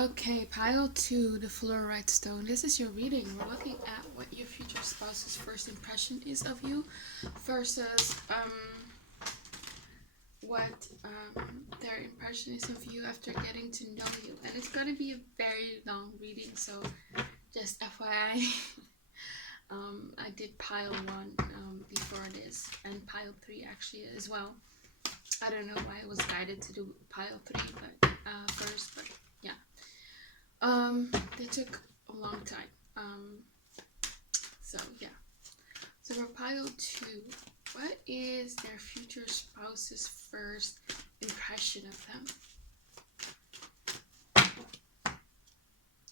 Okay, pile 2, the Fluorite stone. This is your reading. We're looking at what your future spouse's first impression is of you versus what their impression is of you after getting to know you. And it's going to be a very long reading, so just FYI. I did pile 1 before this, and pile 3 actually as well. I don't know why I was guided to do pile 3 but first, but yeah. They took a long time. So yeah. So for pile 2, what is their future spouse's first impression of them?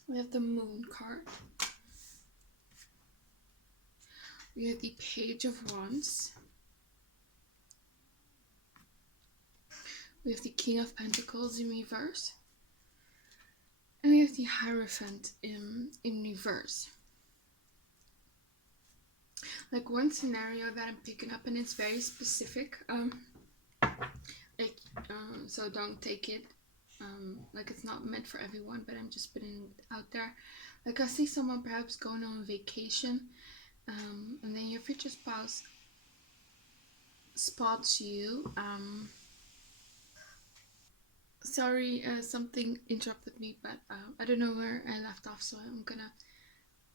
We have the Moon card. We have the Page of Wands. We have the King of Pentacles in reverse. And we have the Hierophant in reverse. Like one scenario that I'm picking up, and it's very specific. So don't take it like it's not meant for everyone, but I'm just putting it out there. Like I see someone perhaps going on vacation, and then your future spouse spots you. Sorry, something interrupted me, but I don't know where I left off, so I'm gonna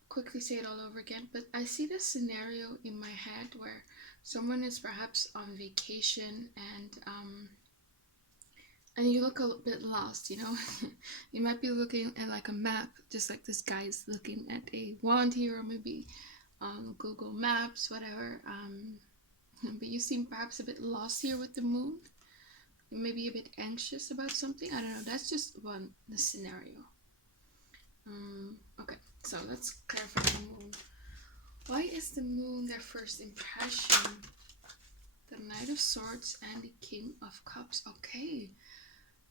quickly say it all over again. But I see this scenario in my head where someone is perhaps on vacation and you look a bit lost, you know. You might be looking at like a map, just like this guy's looking at a wand here, or maybe on Google Maps, whatever. But you seem perhaps a bit lost here with the moon. Maybe a bit anxious about something. I don't know. That's just the scenario. Okay, so let's clarify the moon. Why is the moon their first impression? The Knight of Swords and the King of Cups. Okay,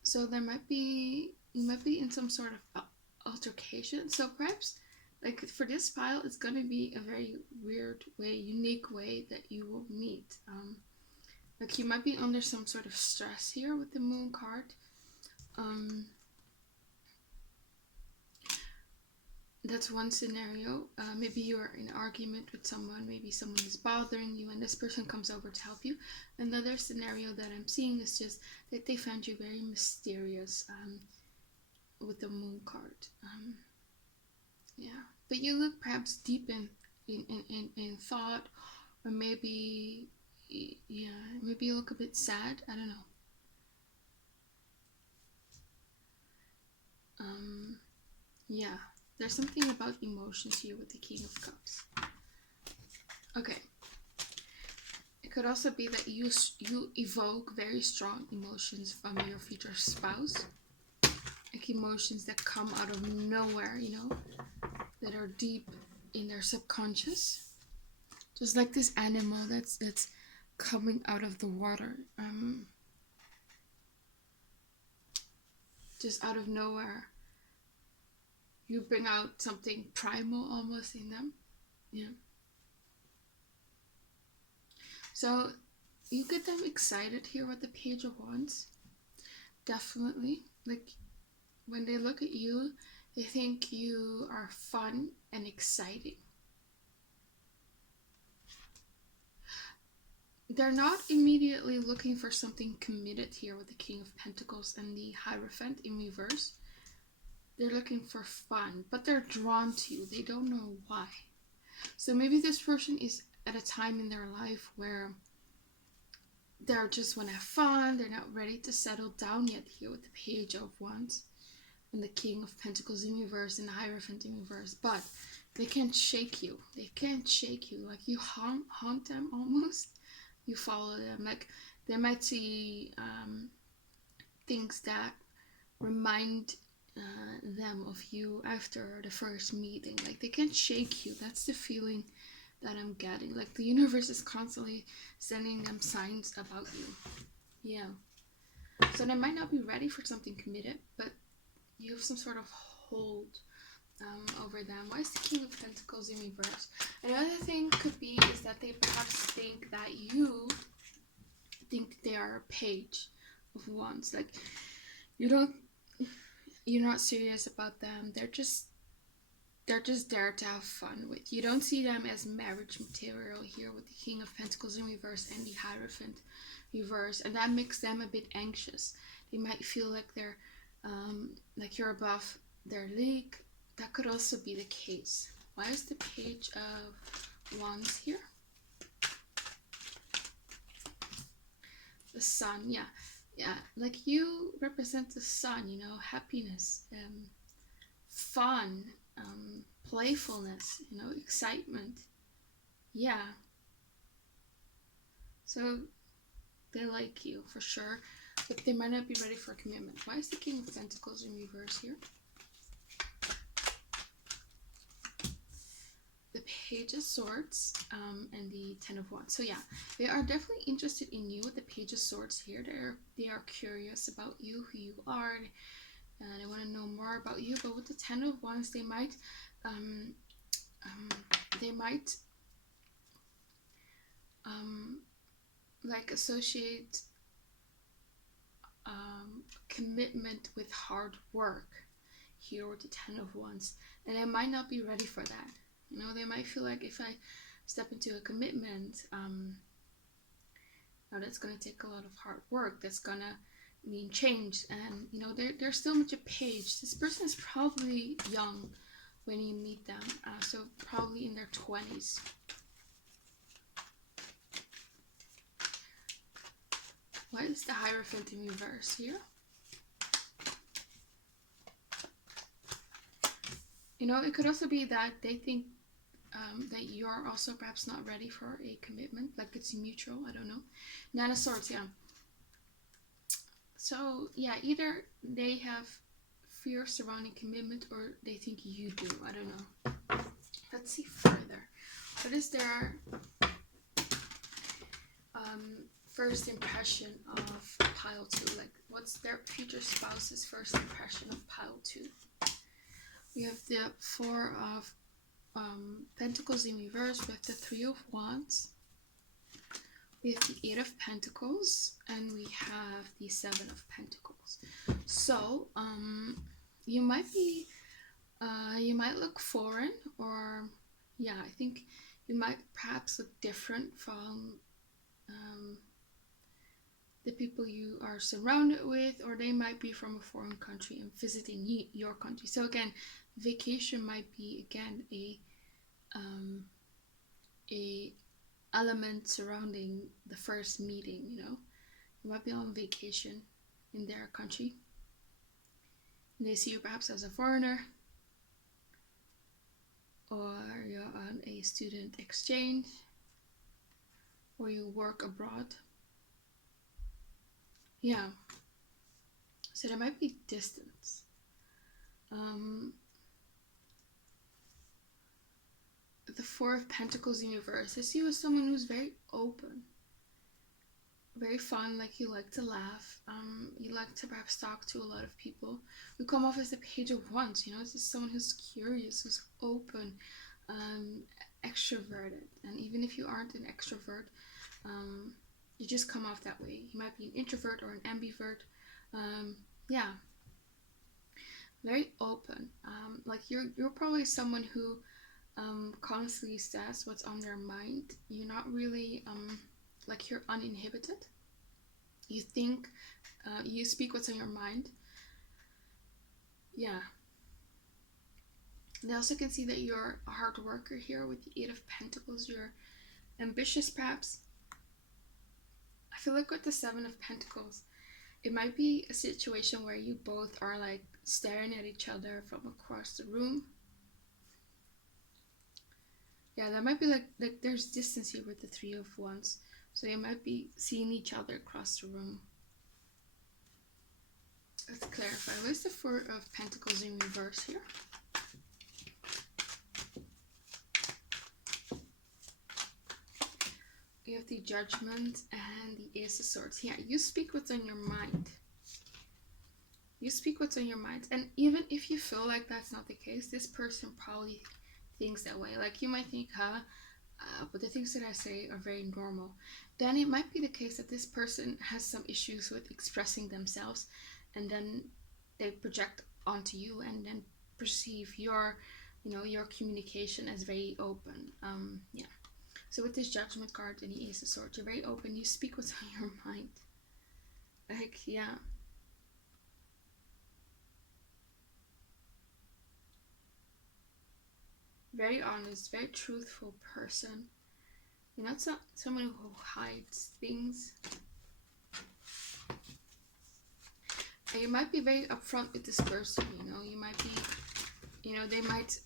so you might be in some sort of altercation. So perhaps, like for this pile, it's gonna be a very weird way, unique way that you will meet. Like you might be under some sort of stress here with the Moon card. That's one scenario. Maybe you're in an argument with someone, maybe someone is bothering you and this person comes over to help you. Another scenario that I'm seeing is just that they found you very mysterious with the Moon card. Yeah, but you look perhaps deep in thought, or maybe, yeah, maybe you look a bit sad. I don't know. Yeah, there's something about emotions here with the King of Cups. Okay. It could also be that you evoke very strong emotions from your future spouse. Like emotions that come out of nowhere, you know, that are deep in their subconscious. Just like this animal that's coming out of the water. Just out of nowhere. You bring out something primal almost in them. Yeah. So you get them excited here with the Page of Wands. Definitely. Like when they look at you, they think you are fun and exciting. They're not immediately looking for something committed here with the King of Pentacles and the Hierophant in reverse. They're looking for fun, but they're drawn to you. They don't know why. So maybe this person is at a time in their life where they just want to have fun. They're not ready to settle down yet here with the Page of Wands and the King of Pentacles in reverse and the Hierophant in reverse. But they can't shake you. They can't shake you. Like you haunt them almost. You follow them. Like they might see things that remind them of you after the first meeting. Like they can't shake you. That's the feeling that I'm getting. Like the universe is constantly sending them signs about you. Yeah. So they might not be ready for something committed, but you have some sort of hold over them. Why is the King of Pentacles in reverse? Another thing could be is that they perhaps think that you think they are a Page of Wands. Like you don't you're not serious about them. They're just there to have fun with. You don't see them as marriage material here with the King of Pentacles in reverse and the Hierophant reverse, and that makes them a bit anxious. They might feel like you're above their league. That could also be the case. Why is the Page of Wands here? The Sun, yeah, like you represent the sun, happiness, fun, playfulness, excitement. Yeah, so they like you for sure, but they might not be ready for a commitment. Why is the King of Pentacles in reverse here? The Page of Swords, and the Ten of Wands. So yeah, they are definitely interested in you with the Page of Swords here. They are curious about you, who you are, and they want to know more about you. But with the Ten of Wands, they might like associate commitment with hard work here with the Ten of Wands, and they might not be ready for that. They might feel like, if I step into a commitment, now that's going to take a lot of hard work. That's going to mean change, and they're still much a page. This person is probably young when you meet them, so probably in their 20s. Why is the Hierophant in reverse here? It could also be that they think that you're also perhaps not ready for a commitment, like it's mutual. I don't know. Nine of Swords, yeah. So yeah, either they have fear surrounding commitment, or they think you do. I don't know. Let's see further. What is their first impression of pile 2? Like, what's their future spouse's first impression of pile 2? We have the Four of Pentacles in reverse. We have the Three of Wands. We have the Eight of Pentacles, and we have the Seven of Pentacles. So, you might look foreign, or yeah, I think you might perhaps look different from the people you are surrounded with, or they might be from a foreign country and visiting your country. So again, vacation might be again a element surrounding the first meeting. You might be on vacation in their country, and they see you perhaps as a foreigner, or you're on a student exchange, or you work abroad. Yeah, so there might be distance. The Four of Pentacles in reverse. I see you as someone who's very open, very fun, like you like to laugh, you like to perhaps talk to a lot of people. You come off as the Page of Wands, this is someone who's curious, who's open, extroverted. And even if you aren't an extrovert, you just come off that way. You might be an introvert or an ambivert. Yeah, very open. Like you're probably someone who constantly says what's on their mind. You're not really like, you're uninhibited. You think, you speak what's on your mind. Yeah. And I also can see that you're a hard worker here with the Eight of Pentacles. You're ambitious perhaps. I feel like with the Seven of Pentacles, it might be a situation where you both are like staring at each other from across the room. Yeah, that might be like there's distance here with the Three of Wands. So you might be seeing each other across the room. Let's clarify. What's the Four of Pentacles in reverse here? You have the Judgment and the Ace of Swords. Yeah, you speak what's on your mind. You speak what's on your mind. And even if you feel like that's not the case, this person probably thinks that way. Like, you might think, but the things that I say are very normal. Then it might be the case that this person has some issues with expressing themselves, and then they project onto you and then perceive your, you know, your communication as very open. Yeah. So with this Judgment card and the Ace of Swords, you're very open. You speak what's on your mind. Like, yeah. Very honest, very truthful person. You're not someone who hides things. And you might be very upfront with this person, you know. You might be, you know, they might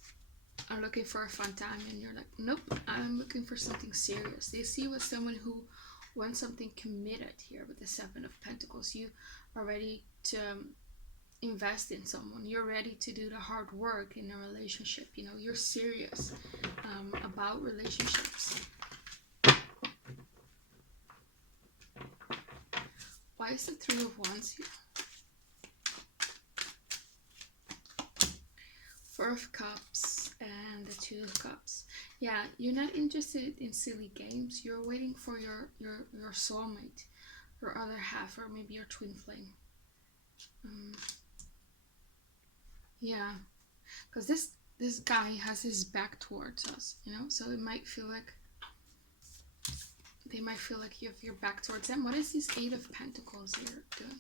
are looking for a fun time and you're like, nope, I'm looking for something serious. They see you as someone who wants something committed here with the Seven of Pentacles. You are ready to invest in someone. You're ready to do the hard work in a relationship. You know, you're serious about relationships. Why is the Three of Wands here? Four of Cups and the Two of Cups. Yeah, you're not interested in silly games. You're waiting for your soulmate, your other half, or maybe your twin flame. Yeah, because this guy has his back towards us, you know, so it might feel like they might feel like you have your back towards them. What is this Eight of Pentacles here doing?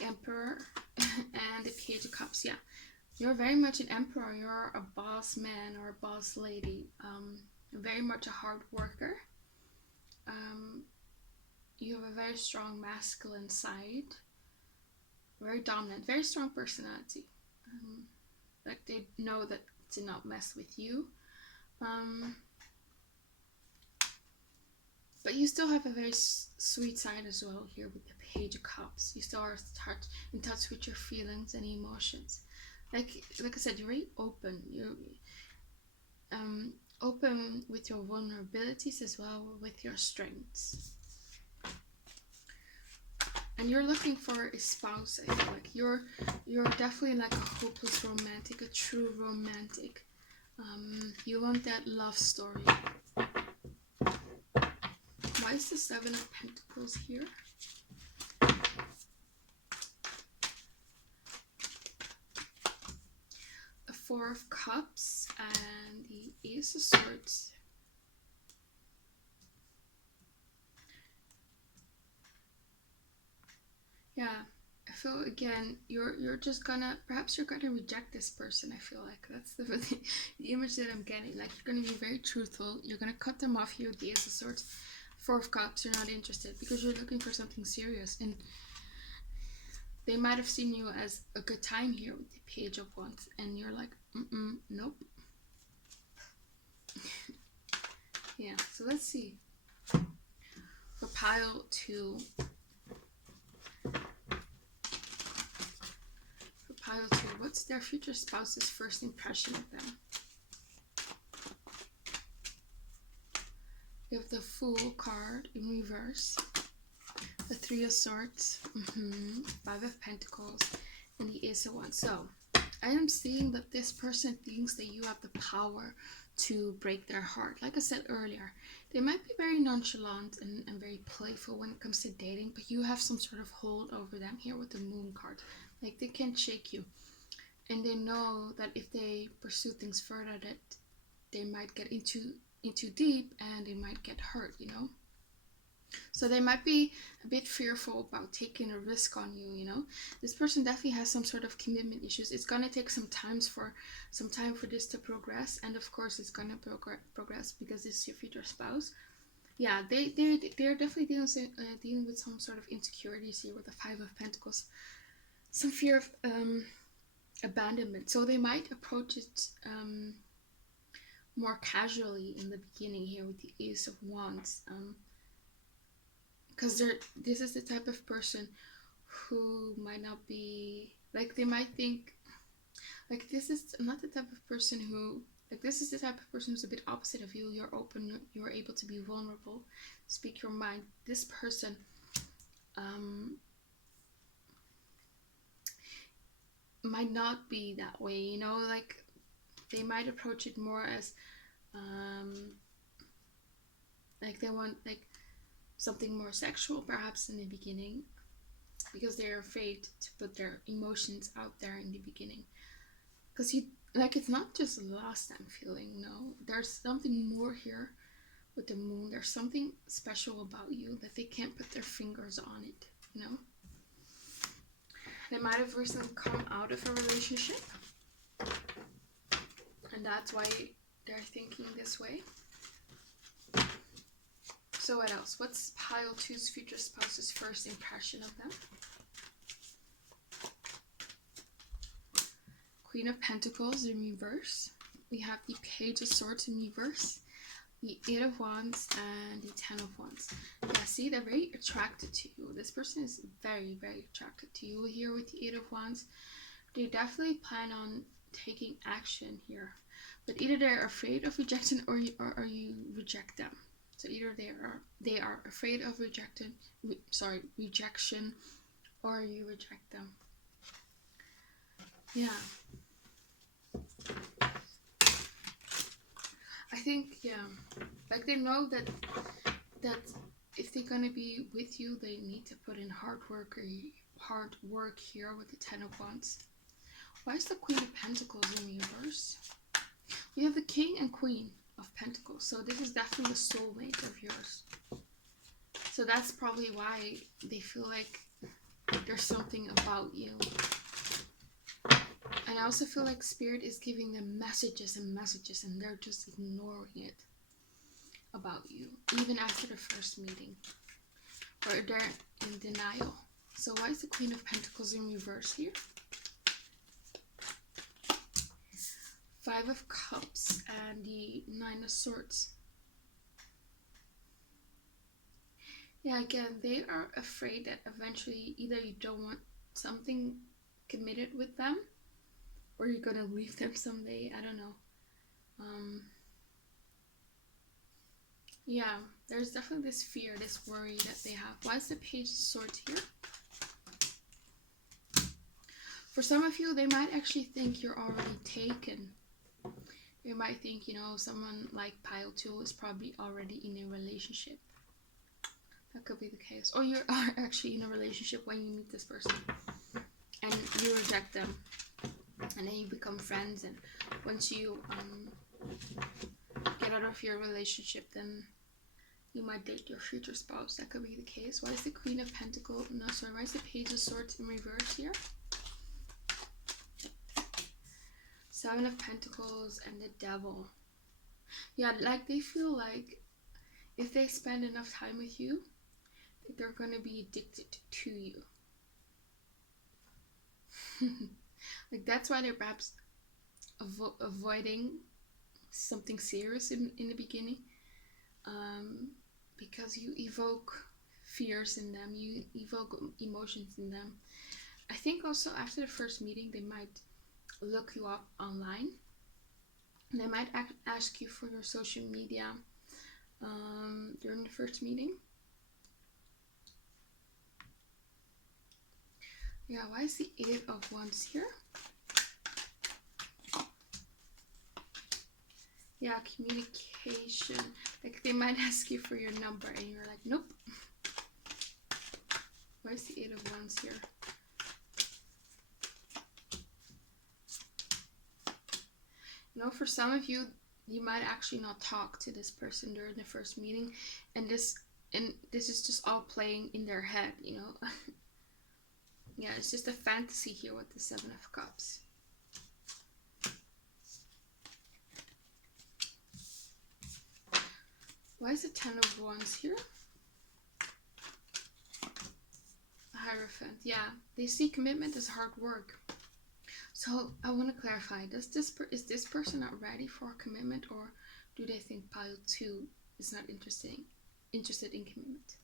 Emperor and the Page of Cups. Yeah, you're very much an emperor. You're a boss man or a boss lady. Very much a hard worker. You have a very strong masculine side. Very dominant, very strong personality. Like they know that to not mess with you. But you still have a very sweet side as well here with the Page of Cups. You still are in touch with your feelings and emotions. Like I said, you're very open. You're open with your vulnerabilities as well with your strengths. And you're looking for a spouse. I feel like you're definitely like a hopeless romantic, a true romantic. You want that love story. Why is the Seven of Pentacles here? The Four of Cups and the Ace of Swords. Yeah, I feel again you're just gonna, perhaps you're gonna reject this person. I feel like that's the image that I'm getting. Like you're gonna be very truthful. You're gonna cut them off here with the Ace of Swords. Four of Cups, you're not interested because you're looking for something serious, and they might have seen you as a good time here with the Page of Wands, and you're like, nope. Yeah, so let's see. For pile 2. For pile 2, what's their future spouse's first impression of them? We have the Fool card in reverse, the Three of Swords, Five of Pentacles, and the Ace of Wands. So I am seeing that this person thinks that you have the power to break their heart. Like I said earlier, they might be very nonchalant and very playful when it comes to dating, but you have some sort of hold over them here with the Moon card. Like they can't shake you, and they know that if they pursue things further, that they might get into deep and they might get hurt, you know. So they might be a bit fearful about taking a risk on you, you know. This person definitely has some sort of commitment issues. It's going to take some time for this to progress, and of course it's going to progress because it's your future spouse. Yeah, they're definitely dealing with some sort of insecurities here with the Five of Pentacles, some fear of abandonment. So they might approach it more casually in the beginning here with the Ace of Wands, because this is the type of person who might not be, like they might think like this is not the type of person who, like this is the type of person who's a bit opposite of you. You're open, you're able to be vulnerable, speak your mind. This person might not be that way, you know. Like they might approach it more as like they want like something more sexual perhaps in the beginning, because they're afraid to put their emotions out there in the beginning. Because you, like, it's not just lost I'm feeling, no. There's something more here with the moon. There's something special about you that they can't put their fingers on it, you know? They might have recently come out of a relationship, and that's why they're thinking this way. So what else? What's pile 2's future spouse's first impression of them? Queen of Pentacles in reverse. We have the Page of Swords in reverse, the 8 of Wands, and the 10 of Wands. Yeah, see, they're very attracted to you. This person is very, very attracted to you here with the 8 of Wands. They definitely plan on taking action here. But either they're afraid of rejection or you reject them. So either they are afraid of rejection, or you reject them. Yeah. I think, yeah, like they know that if they're gonna be with you, they need to put in hard work here with the 10 of Wands. Why is the Queen of Pentacles in reverse? We have the King and Queen of Pentacles, so this is definitely the soulmate of yours. So that's probably why they feel like there's something about you. And I also feel like Spirit is giving them messages and messages, and they're just ignoring it about you, even after the first meeting. Or they're in denial. So why is the Queen of Pentacles in reverse here? 5 of Cups and the 9 of Swords. Yeah, again, they are afraid that eventually either you don't want something committed with them, or you're gonna leave them someday. I don't know. Yeah, there's definitely this fear, this worry that they have. Why is the Page of Swords here? For some of you, they might actually think you're already taken. They might think, you know, someone like pile 2 is probably already in a relationship. That could be the case. Or you are actually in a relationship when you meet this person and you reject them, and then you become friends, and once you get out of your relationship, then you might date your future spouse. That could be the case. Why is the Queen of Pentacles, why is the Page of Swords in reverse here? 7 of Pentacles and the Devil. Yeah, like they feel like if they spend enough time with you, they're gonna be addicted to you. Like that's why they're perhaps avoiding something serious in the beginning, because you evoke fears in them, you evoke emotions in them. I think also after the first meeting, they might look you up online. They might ask you for your social media during the first meeting. Yeah, why is the 8 of Wands here? Yeah, communication. Like they might ask you for your number and you're like, nope. Why is the 8 of Wands here? You know, for some of you, you might actually not talk to this person during the first meeting, and this is just all playing in their head, you know. Yeah, it's just a fantasy here with the 7 of Cups. Why is the 10 of Wands here? Hierophant. Yeah, they see commitment as hard work. So I want to clarify, is this person not ready for commitment, or do they think pile 2 is not interested in commitment?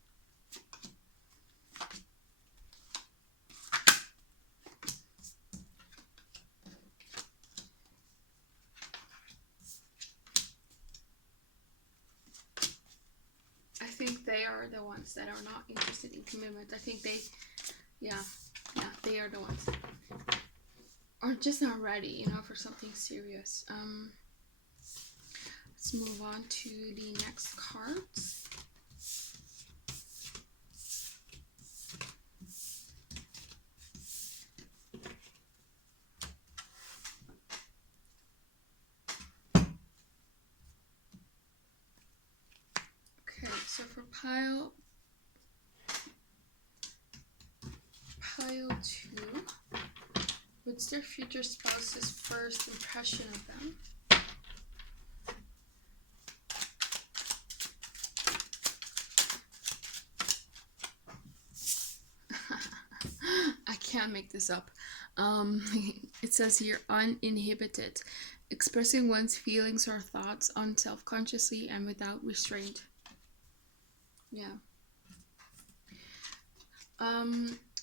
I think they are the ones that are not interested in commitment. I think they are the ones. Or just not ready, you know, for something serious. Let's move on to the next cards. pile 2. What's their future spouse's first impression of them? I can't make this up. It says here, uninhibited, expressing one's feelings or thoughts unself-consciously and without restraint. Yeah.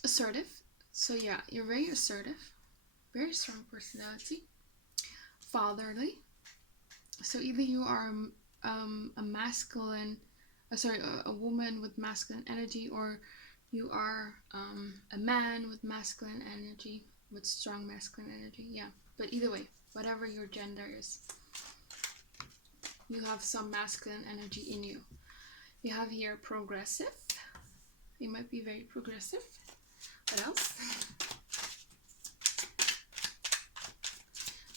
Assertive. So yeah, you're very assertive, very strong personality. Fatherly. So either you are a masculine, a woman with masculine energy, or you are a man with masculine energy, with strong masculine energy. Yeah, but either way, whatever your gender is, you have some masculine energy in you. You have here progressive. You might be very progressive. What else?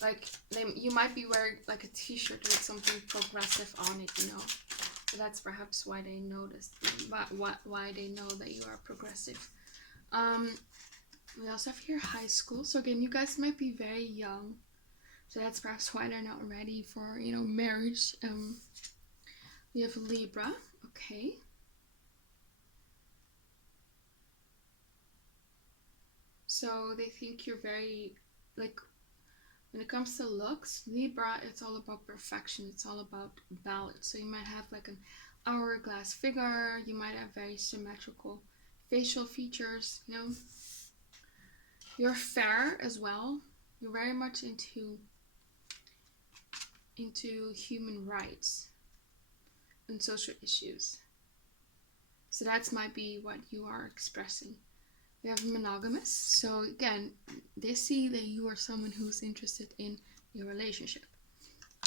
Like you might be wearing like a t-shirt with something progressive on it, you know. So that's perhaps why they noticed, why they know that you are progressive. We also have here high school. So again, you guys might be very young. So that's perhaps why they're not ready for, you know, marriage. We have Libra. Okay. So they think you're very, like, when it comes to looks, Libra, it's all about perfection. It's all about balance. So you might have like an hourglass figure. You might have very symmetrical facial features, you know. You're fair as well. You're very much into human rights and social issues. So that might be what you are expressing. We have monogamous. So again, they see that you are someone who's interested in your relationship.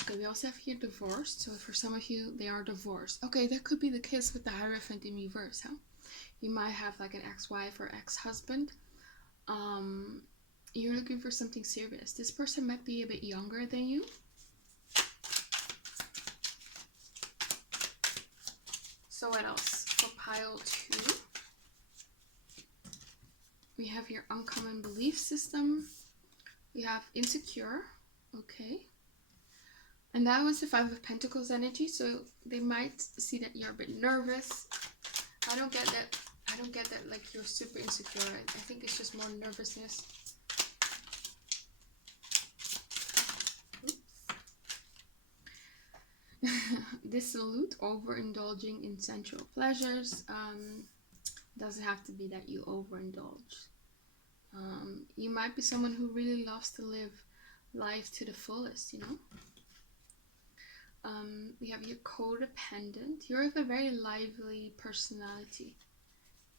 Okay, we also have here divorced. So for some of you, they are divorced. Okay, that could be the case with the Hierophant in reverse, huh? You might have like an ex-wife or ex-husband. You're looking for something serious. This person might be a bit younger than you. So what else? For pile 2. We have your uncommon belief system. We have insecure. Okay. And that was the Five of Pentacles energy. So they might see that you're a bit nervous. I don't get that like you're super insecure. I think it's just more nervousness. Dissolute, overindulging in sensual pleasures. Doesn't have to be that you overindulge. You might be someone who really loves to live life to the fullest, you know. We have your codependent. You have a very lively personality.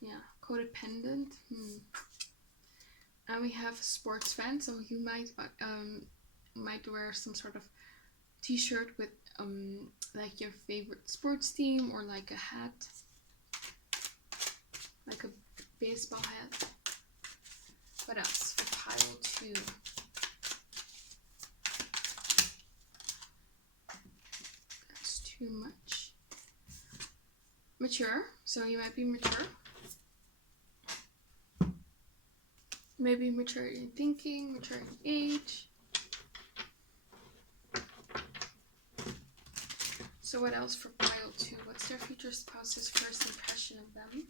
Yeah, codependent. And we have sports fan. So you might wear some sort of t-shirt with like your favorite sports team, or like a hat, like a baseball hat. What else for pile 2? That's too much. Mature. So you might be mature. Maybe mature in thinking, mature in age. So what else for pile 2? What's their future spouse's first impression of them?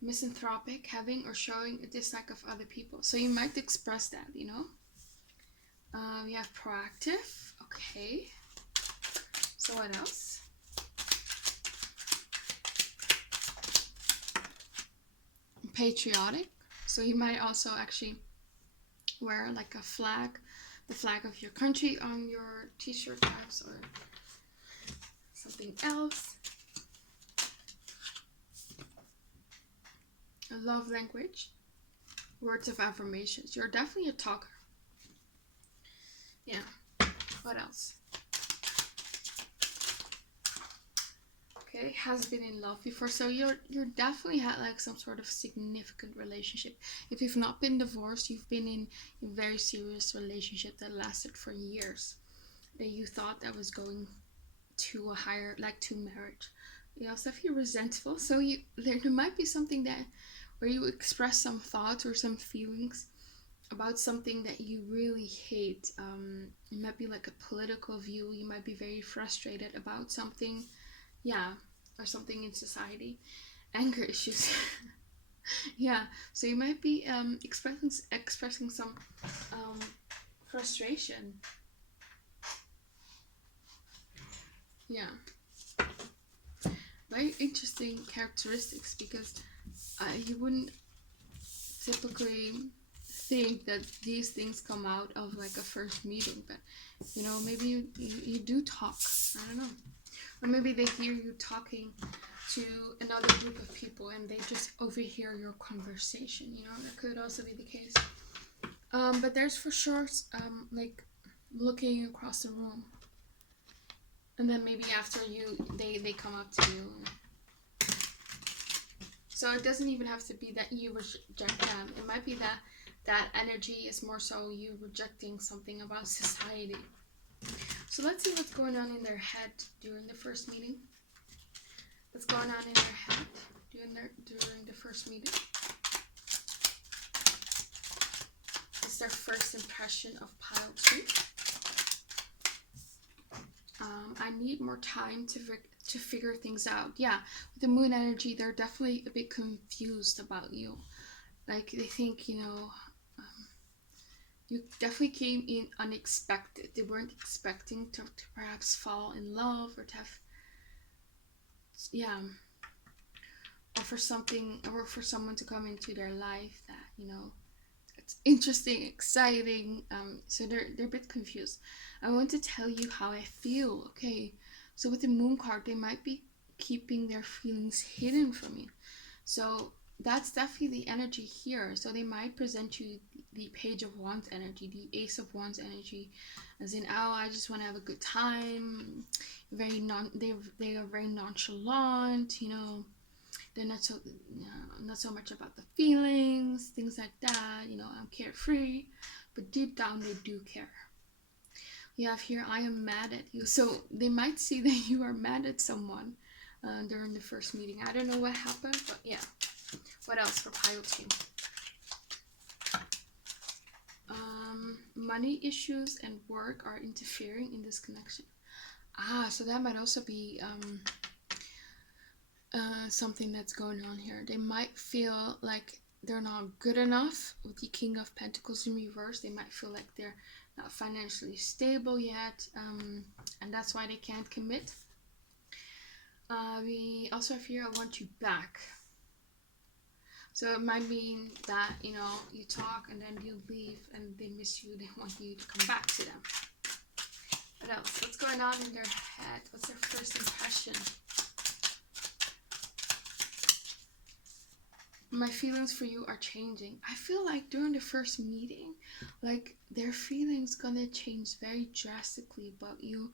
Misanthropic, having or showing a dislike of other people. So you might express that, you know. We have proactive. Okay. So what else? Patriotic. So you might also actually wear like a flag, the flag of your country on your t-shirt perhaps, or something else. A love language. Words of affirmations. You're definitely a talker. Yeah. What else? Okay, has been in love before. So you're definitely had like some sort of significant relationship. If you've not been divorced, you've been in a very serious relationship that lasted for years, that you thought that was going to a higher, like to marriage. You also feel resentful, so there might be something that where you express some thoughts or some feelings about something that you really hate. It might be like a political view. You might be very frustrated about something, yeah, or something in society. Anger issues. Yeah, so you might be expressing some frustration. Yeah, very interesting characteristics, because you wouldn't typically think that these things come out of like a first meeting, but maybe you do talk. I don't know, or maybe they hear you talking to another group of people and they just overhear your conversation. That could also be the case. But there's for sure like looking across the room, and then maybe after they come up to you. So it doesn't even have to be that you reject them. It might be that energy is more so you rejecting something about society. So let's see what's going on in their head during the first meeting. What's going on in their head during the first meeting? It's their first impression of pile 2. I need more time to figure things out. Yeah, with the moon energy, they're definitely a bit confused about you. Like they think, you definitely came in unexpected. They weren't expecting to perhaps fall in love or to have, yeah, or for someone to come into their life that it's interesting, exciting. So they're a bit confused. I want to tell you how I feel. Okay, so with the moon card, they might be keeping their feelings hidden from you. So that's definitely the energy here. So they might present you the Page of Wands energy, the Ace of Wands energy, as in, oh, I just want to have a good time. They are very nonchalant. They're not so much about the feelings, things like that. I'm carefree, but deep down they do care. We have here, I am mad at you. So they might see that you are mad at someone during the first meeting. I don't know what happened, but yeah. What else for pile 2? Money issues and work are interfering in this connection. So that might also be something that's going on here. They might feel like they're not good enough with the King of Pentacles in reverse. They might feel like they're not financially stable yet, and that's why they can't commit. We also have here, I want you back. So it might mean that, you talk and then you leave and they miss you. They want you to come back to them. What else? What's going on in their head? What's their first impression? My feelings for you are changing. I feel like during the first meeting, like their feelings gonna change very drastically about you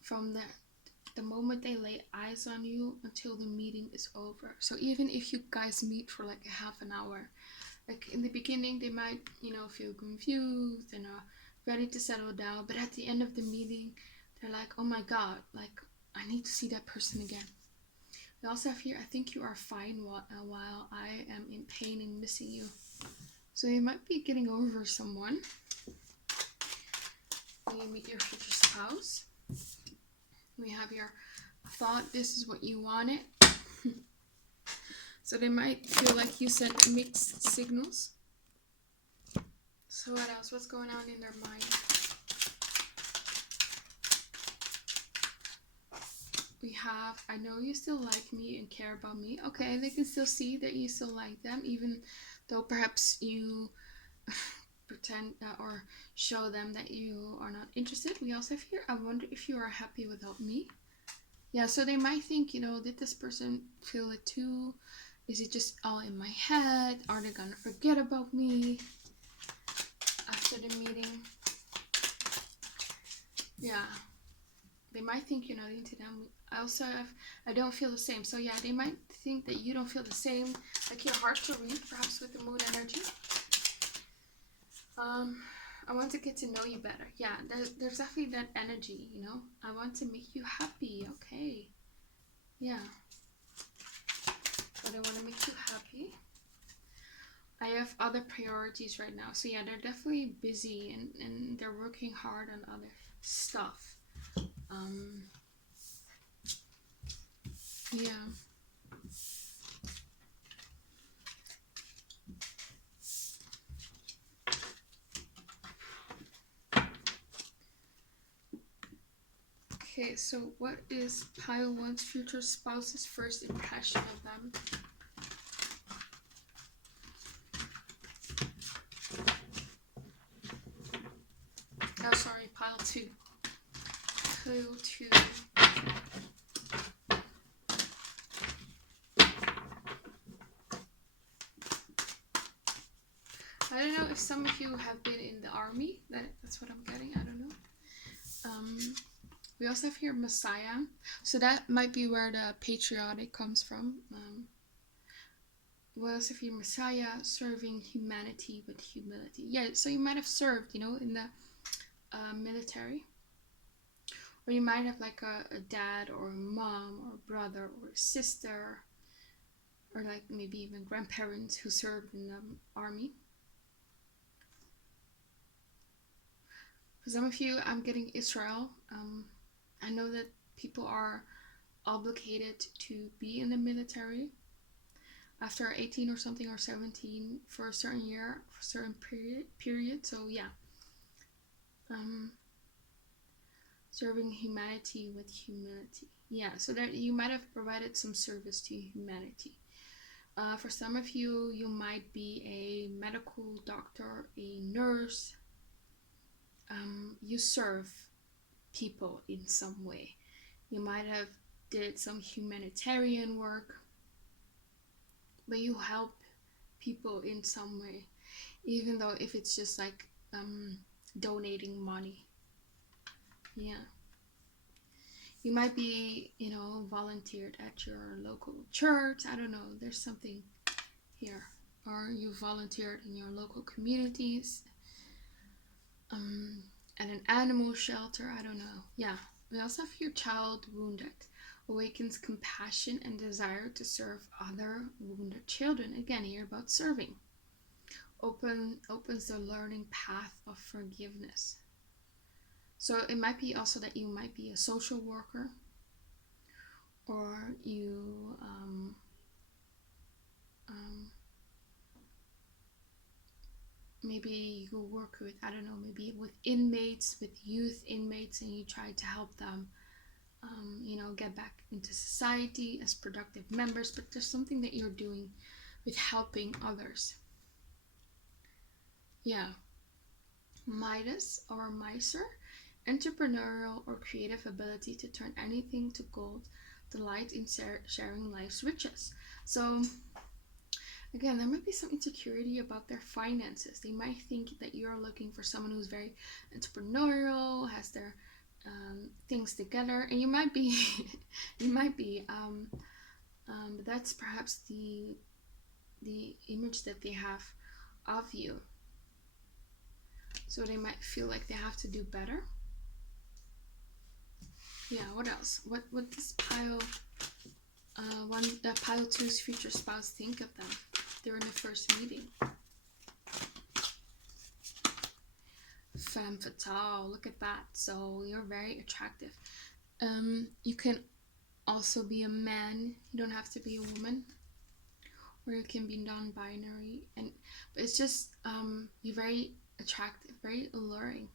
from the moment they lay eyes on you until the meeting is over. So even if you guys meet for like a half an hour, like in the beginning they might feel confused and ready to settle down, but at the end of the meeting they're like, oh my god, like I need to see that person again. We also have here, I think you are fine while I am in pain and missing you. So you might be getting over someone when you meet your future spouse. We have your thought this is what you wanted. So they might feel like you sent mixed signals. So what else? What's going on in their mind? We have, I know you still like me and care about me. Okay, they can still see that you still like them, even though perhaps you pretend or show them that you are not interested. We also have here, I wonder if you are happy without me. Yeah, so they might think, did this person feel it too? Is it just all in my head? Are they gonna forget about me after the meeting? Yeah, they might think you're not into them. I don't feel the same. So yeah, they might think that you don't feel the same. Like you're hard to read, perhaps with the moon energy. I want to get to know you better. Yeah, there's definitely that energy, you know? I want to make you happy, okay? Yeah. But I want to make you happy. I have other priorities right now. So yeah, they're definitely busy and they're working hard on other stuff. Yeah. Okay, so what is pile one's future spouse's first impression of them? Oh, sorry, pile two. Pile two. I don't know if some of you have been in the army. That's what I'm getting. I don't know. We also have here Messiah. So that might be where the patriotic comes from. We also have here Messiah, serving humanity with humility. Yeah, so you might have served, you know, in the military. Or you might have like a dad or a mom or a brother or a sister. Or like maybe even grandparents who served in the army. For some of you, I'm getting Israel. I know that people are obligated to be in the military after 18 or something, or 17 for a certain year, for a certain period. So yeah, serving humanity with humility. Yeah, so that you might have provided some service to humanity. For some of you, you might be a medical doctor, a nurse. You serve people in some way. You might have did some humanitarian work, but you help people in some way, even though if it's just like donating money. Yeah, you might be, you know, volunteered at your local church. I don't know, there's something here. Or you volunteered in your local communities, at an animal shelter. I don't know. Yeah, we also have your child wounded. Awakens compassion and desire to serve other wounded children. Again, here about serving. Opens the learning path of forgiveness. So it might be also that you might be a social worker, or you maybe you work with, I don't know, maybe with inmates, with youth inmates, and you try to help them you know, get back into society as productive members. But there's something that you're doing with helping others. Yeah. Midas or Miser, entrepreneurial or creative ability to turn anything to gold, delight in sharing life's riches. So again, there might be some insecurity about their finances. They might think that you're looking for someone who's very entrepreneurial, has their things together, and you might be but that's perhaps the image that they have of you. So they might feel like they have to do better. Yeah, what else? What does pile pile two's future spouse think of them during the first meeting? Femme fatale, look at that. So you're very attractive. You can also be a man. You don't have to be a woman. Or you can be non-binary. But it's just you're very attractive, very alluring.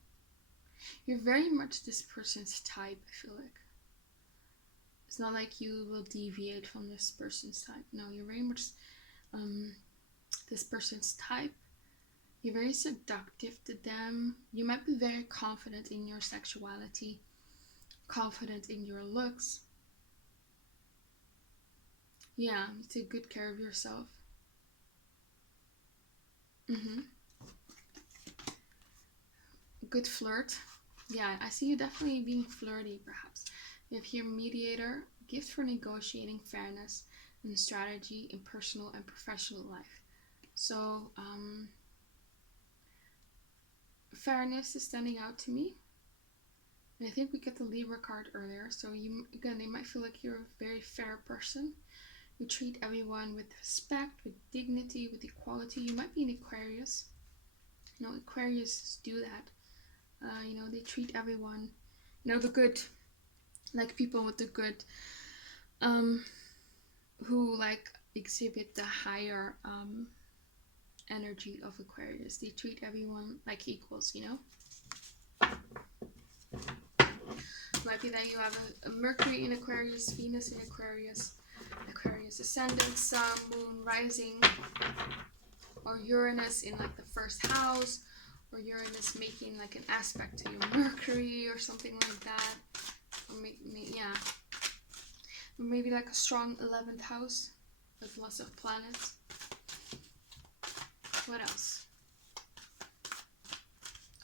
You're very much this person's type, I feel like. It's not like you will deviate from this person's type. No, you're very much this person's type. You're very seductive to them. You might be very confident in your sexuality, confident in your looks. Yeah, you take good care of yourself. Good flirt. Yeah, I see you definitely being flirty, perhaps. You have here mediator, gift for negotiating fairness and strategy in personal and professional life. So, fairness is standing out to me. And I think we get the Libra card earlier. So you, again, they might feel like you're a very fair person. You treat everyone with respect, with dignity, with equality. You might be an Aquarius. You know, Aquarius do that. You know, they treat everyone, you know, the good, like people with the good, who like exhibit the higher energy of Aquarius. They treat everyone like equals, you know. Might be that you have a Mercury in Aquarius, Venus in Aquarius, Aquarius ascendant, Sun, Moon, Rising, or Uranus in like the first house, or Uranus making like an aspect to your Mercury or something like that. Or yeah. Or maybe like a strong 11th house with lots of planets. What else?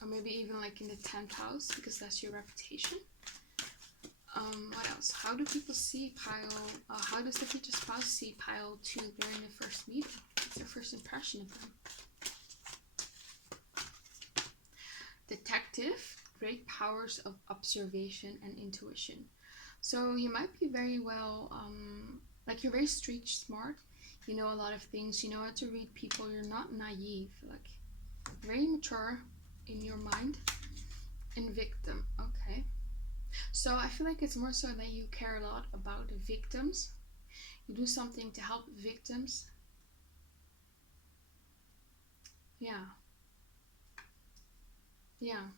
Or maybe even like in the 10th house, because that's your reputation. What else? How do people see pile? How does the future spouse see pile 2 during the first meeting? What's their first impression of them? Detective, great powers of observation and intuition. So you might be very well, like you're very street smart. You know a lot of things. You know how to read people. You're not naive. Like very mature in your mind. And victim. Okay. So I feel like it's more so that you care a lot about the victims. You do something to help victims. Yeah. Yeah.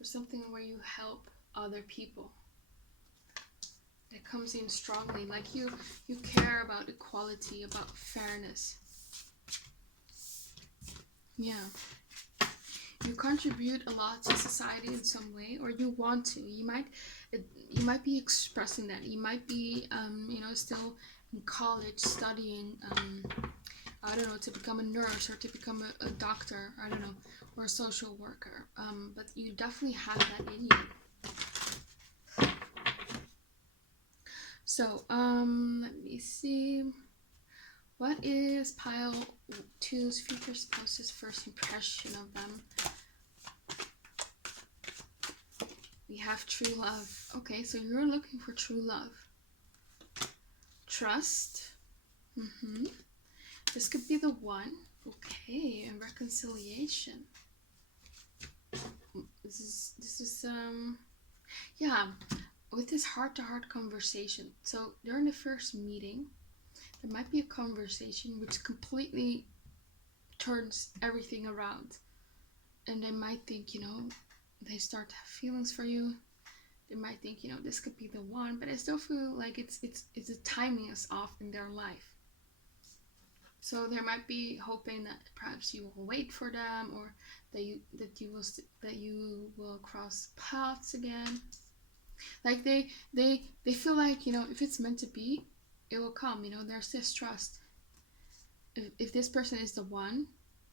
Or something where you help other people. That comes in strongly. Like you care about equality, about fairness. Yeah. You contribute a lot to society in some way, or you want to. You might be expressing that. You might be, you know, still in college studying, I don't know, to become a nurse or to become a doctor, I don't know, or a social worker. But you definitely have that in you. So, let me see. What is pile 2's future spouse's first impression of them? We have true love. Okay, so you're looking for true love. Trust. This could be the one. Okay, and reconciliation. This is yeah, with this heart-to-heart conversation. So during the first meeting, there might be a conversation which completely turns everything around. And they might think, you know, they start to have feelings for you. They might think, you know, this could be the one, but I still feel like it's the timing is off in their life. So they might be hoping that perhaps you will wait for them, or that you will cross paths again. Like they feel like, you know, if it's meant to be, it will come. You know, there's this trust. If this person is the one,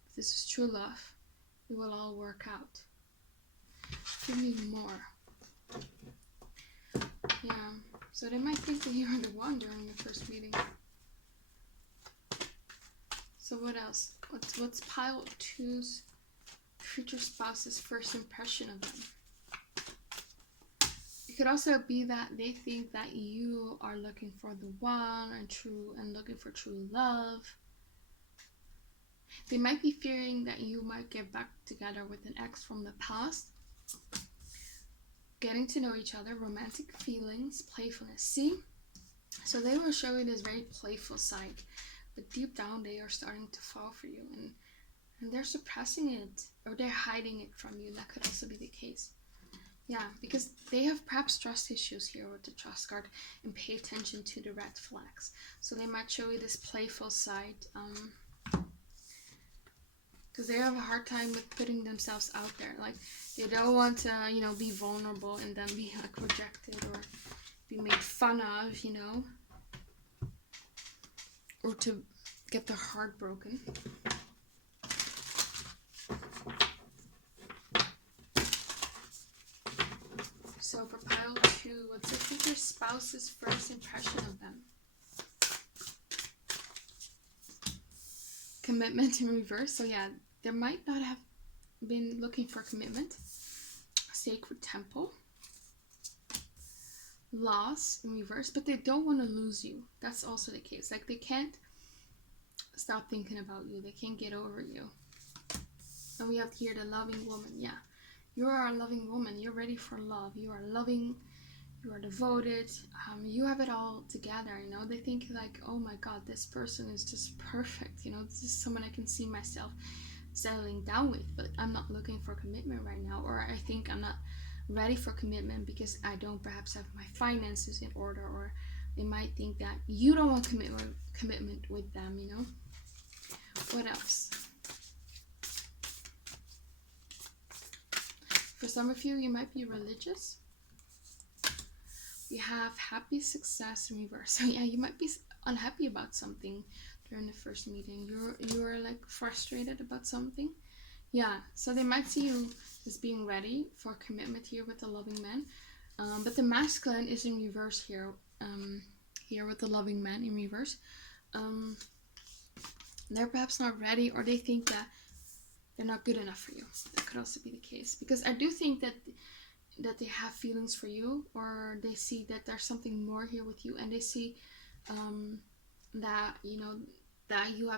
if this is true love, it will all work out. Give me more. Yeah, so they might think that you're the one during the first meeting. So what else? What's pile 2's future spouse's first impression of them? It could also be that they think that you are looking for the one and looking for true love. They might be fearing that you might get back together with an ex from the past. Getting to know each other, romantic feelings, playfulness. See? So they will show you this very playful side, but deep down they are starting to fall for you, and they're suppressing it, or they're hiding it from you. That could also be the case. Yeah, because they have perhaps trust issues here with the trust card, and pay attention to the red flags. So they might show you this playful side, because they have a hard time with putting themselves out there. Like they don't want to, you know, be vulnerable and then be like rejected or be made fun of, you know, or to get their heart broken. So for pile 2, what's your future spouse's first impression of them? Commitment in reverse. So yeah, there might not have been looking for commitment. Sacred Temple. Loss in reverse, but they don't want to lose you. That's also the case. Like, they can't stop thinking about you. They can't get over you. And we have here the loving woman. Yeah, you are a loving woman. You're ready for love. You are loving. You are devoted. You have it all together. You know, they think like, oh my God, this person is just perfect. You know, this is someone I can see myself settling down with, but I'm not looking for commitment right now, or I think I'm not ready for commitment because I don't perhaps have my finances in order, or they might think that you don't want commitment with them, you know. What else? For some of you, you might be religious. We have happy success in reverse. So yeah, you might be unhappy about something during the first meeting. You're like frustrated about something. Yeah, so they might see you as being ready for commitment here with the loving man. But the masculine is in reverse here. Here with the loving man in reverse. They're perhaps not ready, or they think that they're not good enough for you. That could also be the case. Because I do think that they have feelings for you, or they see that there's something more here with you, and they see that, you know, that you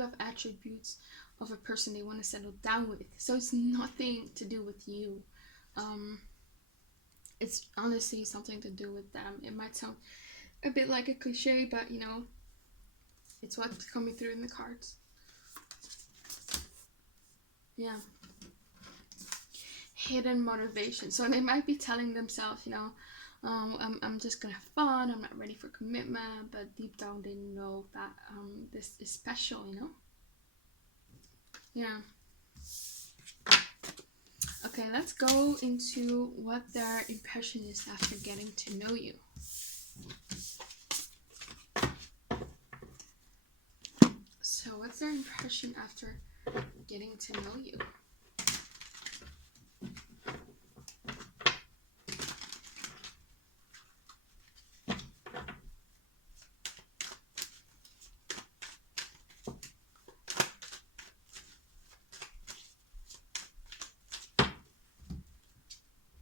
have attributes of a person they want to settle down with. So it's nothing to do with you. It's honestly something to do with them. It might sound a bit like a cliche, but you know, it's what's coming through in the cards. Yeah. Hidden motivation. So they might be telling themselves, you know, I'm just gonna have fun, I'm not ready for commitment, but deep down they know that this is special, you know. Yeah. Okay, let's go into what their impression is after getting to know you. So what's their impression after getting to know you?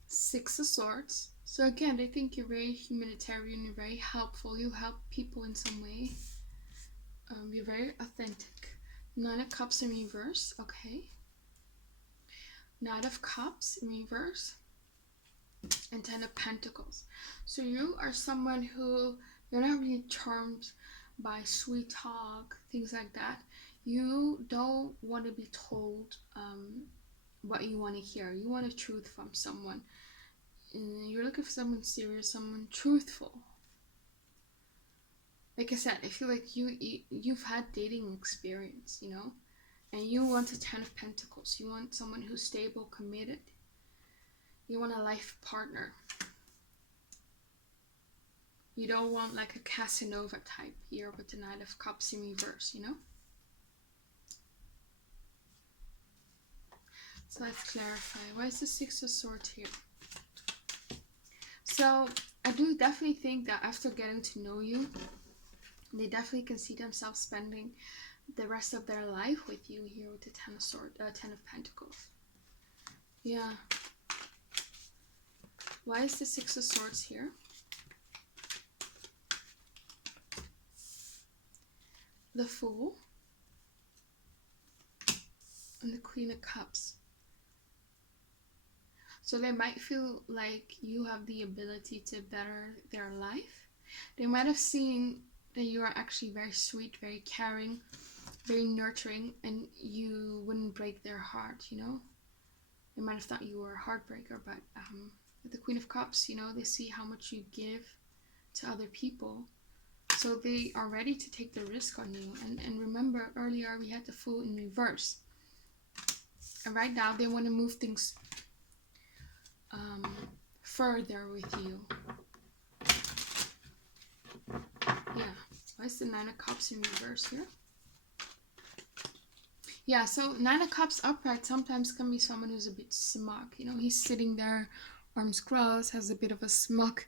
Six of Swords. So again, they think you're very humanitarian, you're very helpful, you help people in some way. You're very authentic. Nine of Cups in reverse, okay. Knight of Cups in reverse. And Ten of Pentacles. So you are someone who, you're not really charmed by sweet talk, things like that. You don't want to be told what you want to hear. You want a truth from someone. You're looking for someone serious, someone truthful. Like I said, I feel like you've had dating experience, you know, and you want a Ten of Pentacles. You want someone who's stable, committed. You want a life partner. You don't want like a Casanova type here with the Knight of Cups in reverse, you know. So let's clarify. Why is the Six of Swords here? So I do definitely think that after getting to know you, they definitely can see themselves spending the rest of their life with you here with the Ten of Pentacles. Yeah. Why is the Six of Swords here? The Fool. And the Queen of Cups. So they might feel like you have the ability to better their life. They might have seen that you are actually very sweet, very caring, very nurturing, and you wouldn't break their heart, you know. They might have thought you were a heartbreaker, but with the Queen of Cups, you know, they see how much you give to other people. So they are ready to take the risk on you. And remember, earlier we had the Fool in reverse. And right now they want to move things further with you. Yeah. Why is the Nine of Cups in reverse here? Yeah, so Nine of Cups upright sometimes can be someone who's a bit smug. You know, he's sitting there, arms crossed, has a bit of a smug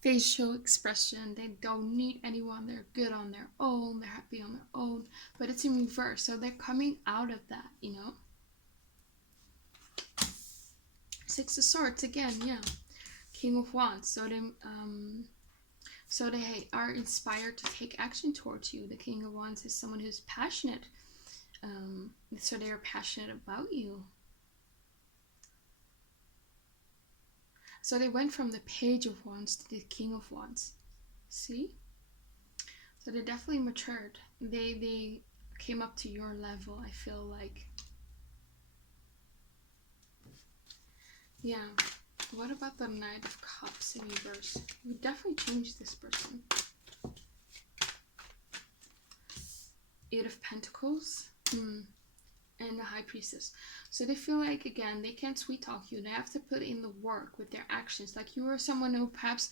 facial expression. They don't need anyone. They're good on their own. They're happy on their own. But it's in reverse. So they're coming out of that, you know. Six of Swords again, yeah. King of Wands. So they are inspired to take action towards you. The King of Wands is someone who's passionate. So they are passionate about you. So they went from the Page of Wands to the King of Wands. See? So they definitely matured. They came up to your level, I feel like. Yeah. What about the Knight of Cups in reverse? You definitely changed this person. Eight of Pentacles. And the High Priestess. So they feel like, again, they can't sweet talk you. They have to put in the work with their actions. Like you are someone who perhaps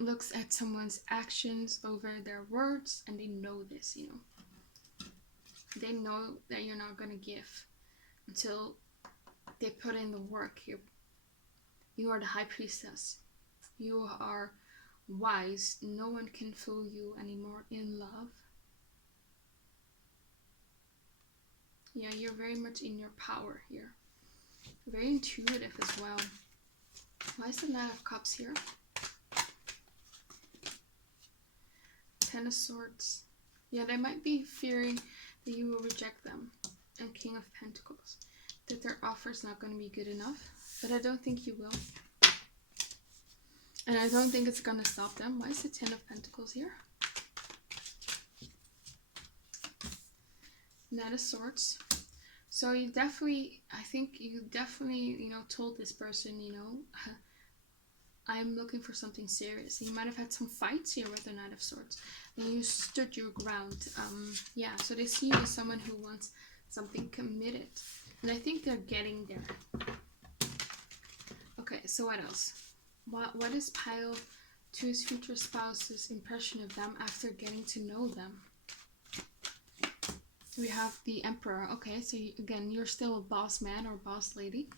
looks at someone's actions over their words, and they know this, you know. They know that you're not going to give until they put in the work. You are the High Priestess. You are wise. No one can fool you anymore in love. Yeah, you're very much in your power here. Very intuitive as well. Why is the Knight of Cups here? Ten of Swords. Yeah, they might be fearing that you will reject them. And King of Pentacles. That their offer is not going to be good enough. But I don't think you will. And I don't think it's going to stop them. Why is the Ten of Pentacles here? Knight of Swords. So you definitely, I think you definitely, you know, told this person, you know, I'm looking for something serious. You might have had some fights here with the Knight of Swords. And you stood your ground. Yeah, so they see you as someone who wants something committed. And I think they're getting there. Okay, so what else? What is Pile to his future spouse's impression of them after getting to know them? We have the Emperor. Okay, so again, you're still a boss man or boss lady.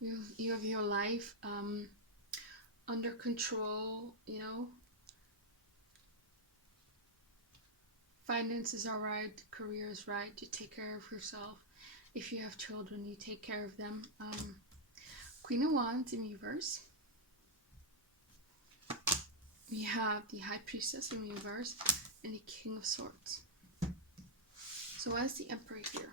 You have your life under control, you know. Finances are right, career is right, you take care of yourself. If you have children, you take care of them. Queen of Wands in reverse. We have the High Priestess in reverse and the King of Swords. So what is the Emperor here?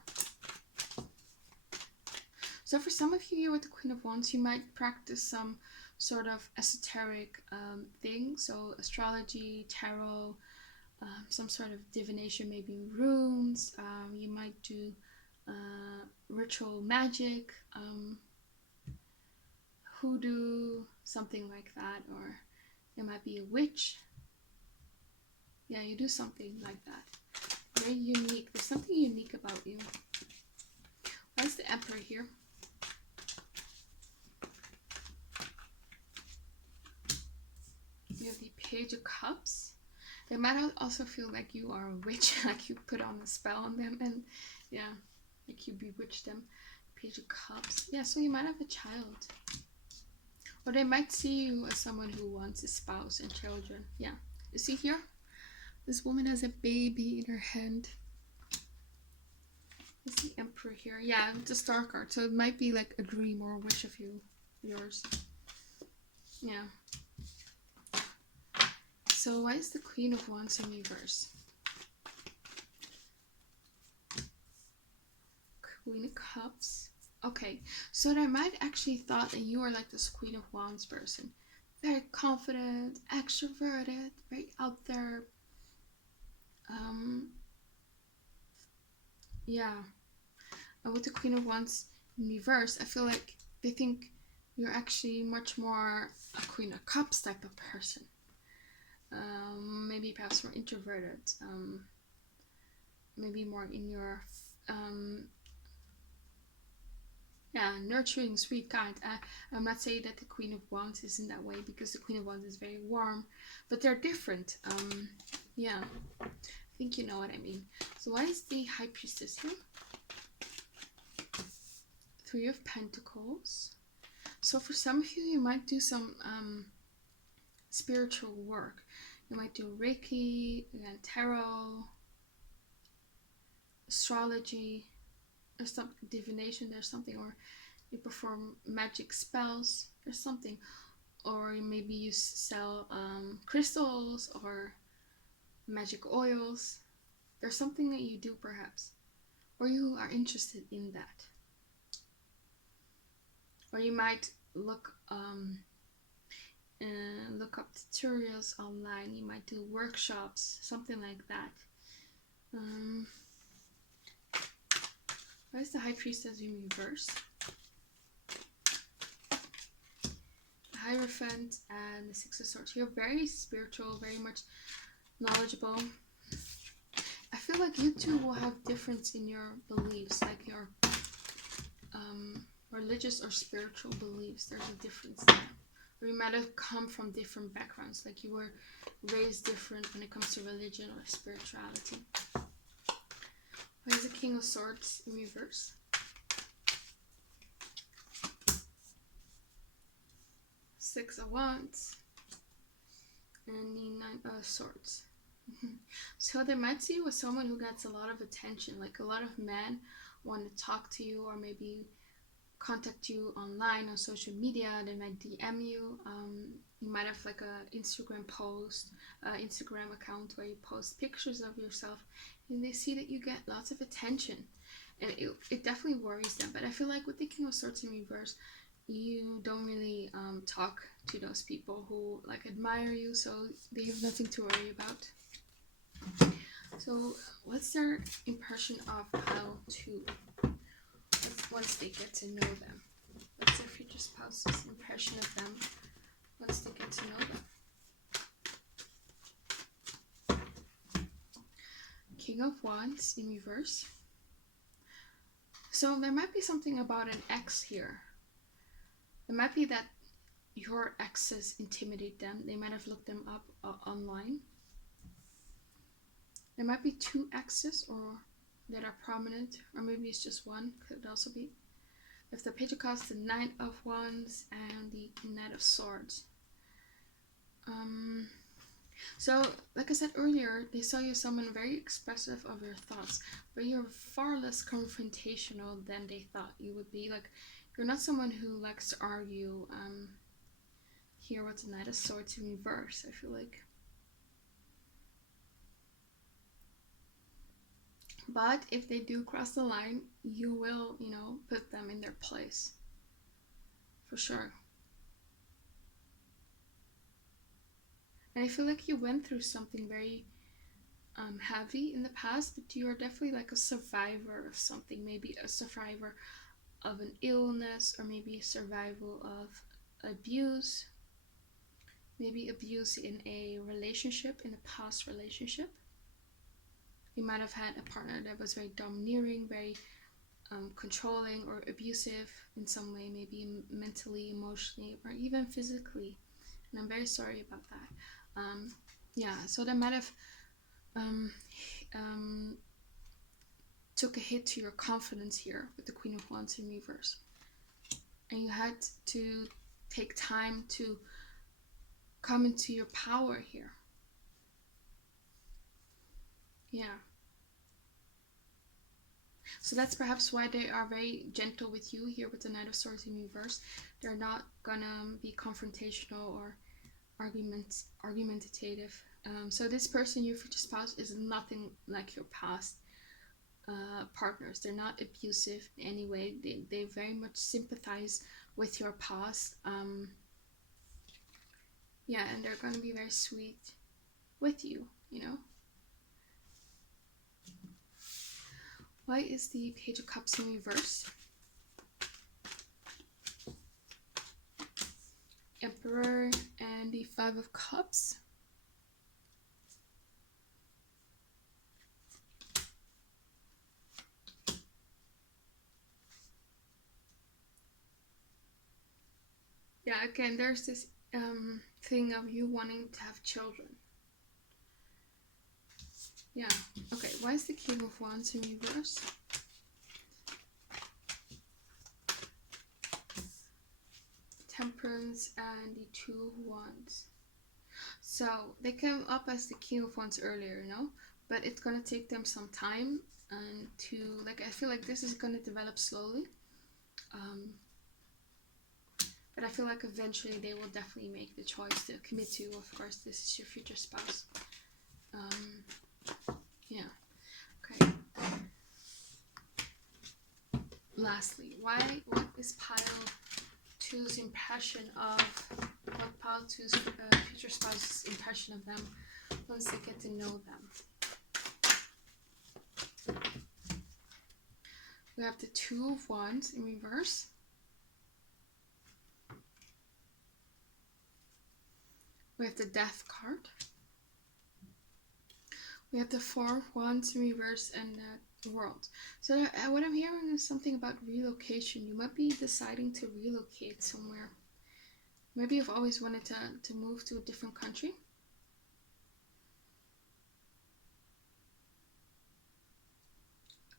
So for some of you here with the Queen of Wands, you might practice some sort of esoteric thing. So astrology, tarot, some sort of divination, maybe runes. You might do ritual magic, hoodoo, something like that. Or it might be a witch. Yeah, you do something like that. Very unique. There's something unique about you. Why is the Emperor here? You have the Page of Cups. They might also feel like you are a witch, like you put on a spell on them, and yeah, like you bewitch them. Page of Cups. Yeah, so you might have a child. Or they might see you as someone who wants a spouse and children. Yeah. You see here? This woman has a baby in her hand. Is the Emperor here? Yeah, it's a star card. So it might be like a dream or a wish of yours. Yeah. So why is the Queen of Wands in reverse? Queen of Cups. Okay, so they might actually thought that you are like this Queen of Wands person. Very confident, extroverted, very out there. Yeah. And with the Queen of Wands in reverse, I feel like they think you're actually much more a Queen of Cups type of person. Maybe perhaps more introverted. Maybe more in your nurturing, sweet, kind. I'm not saying that the Queen of Wands isn't that way, because the Queen of Wands is very warm, but they're different. Yeah, I think you know what I mean. So why is the High Priestess here? Three of Pentacles. So for some of you, you might do some spiritual work. You might do Reiki, again, tarot, astrology. There's some divination, there's something, or you perform magic spells, there's something. Or maybe you sell crystals or magic oils. There's something that you do perhaps, or you are interested in that. Or you might look up tutorials online. You might do workshops, something like that. Why is the High Priestess in reverse? The Hierophant and the Six of Swords. You're very spiritual, very much knowledgeable. I feel like you two will have difference in your beliefs, like your religious or spiritual beliefs. There's a difference there. Or you might have come from different backgrounds, like you were raised different when it comes to religion or spirituality. Why is the King of Swords in reverse? Six of Wands and the Nine of Swords. So they might see you as someone who gets a lot of attention, like a lot of men want to talk to you or maybe contact you online on social media. They might DM you. You might have like a Instagram post, Instagram account where you post pictures of yourself, and they see that you get lots of attention, and it definitely worries them. But I feel like with the King of Swords in reverse, you don't really talk to those people who like admire you, so they have nothing to worry about. So what's their impression of how to, once they get to know them? What's their future spouse's impression of them once they get to know them? King of Wands in reverse. So there might be something about an ex here. It might be that your exes intimidate them. They might have looked them up online. There might be two exes or that are prominent, or maybe it's just one, could also be. If the Page of Cups, the Knight of Wands, and the Knight of Swords. So, like I said earlier, they saw you as someone very expressive of your thoughts, but you're far less confrontational than they thought you would be. Like, you're not someone who likes to argue. Here with the Knight of Swords in reverse, I feel like. But if they do cross the line, you will, put them in their place. For sure. And I feel like you went through something very heavy in the past, but you are definitely like a survivor of something. Maybe a survivor of an illness, or maybe a survival of abuse. Maybe abuse in a relationship, in a past relationship. You might have had a partner that was very domineering, very controlling or abusive in some way, maybe mentally, emotionally, or even physically. And I'm very sorry about that. So that might have took a hit to your confidence here with the Queen of Wands in reverse. And you had to take time to come into your power here. Yeah. So that's perhaps why they are very gentle with you here with the Knight of Swords in reverse. They're not gonna be confrontational or argumentative. So this person, your future spouse, is nothing like your past partners. They're not abusive in any way. They very much sympathize with your past. And they're gonna be very sweet with you, Why is the Page of Cups in reverse? Emperor and the Five of Cups. Yeah, again, there's this thing of you wanting to have children. Yeah, okay, why is the King of Wands in reverse? Temperance and the Two of Wands. So, they came up as the King of Wands earlier, but it's going to take them some time, and to, like, I feel like this is going to develop slowly, but I feel like eventually they will definitely make the choice to commit to, of course, this is your future spouse. Yeah. Okay. Lastly, what is pile 2's impression of, what pile 2's future spouse's impression of them once they get to know them? We have the 2 of Wands in reverse. We have the Death card. We have the 4 of Wands in reverse and the World. So what I'm hearing is something about relocation. You might be deciding to relocate somewhere. Maybe you've always wanted to move to a different country.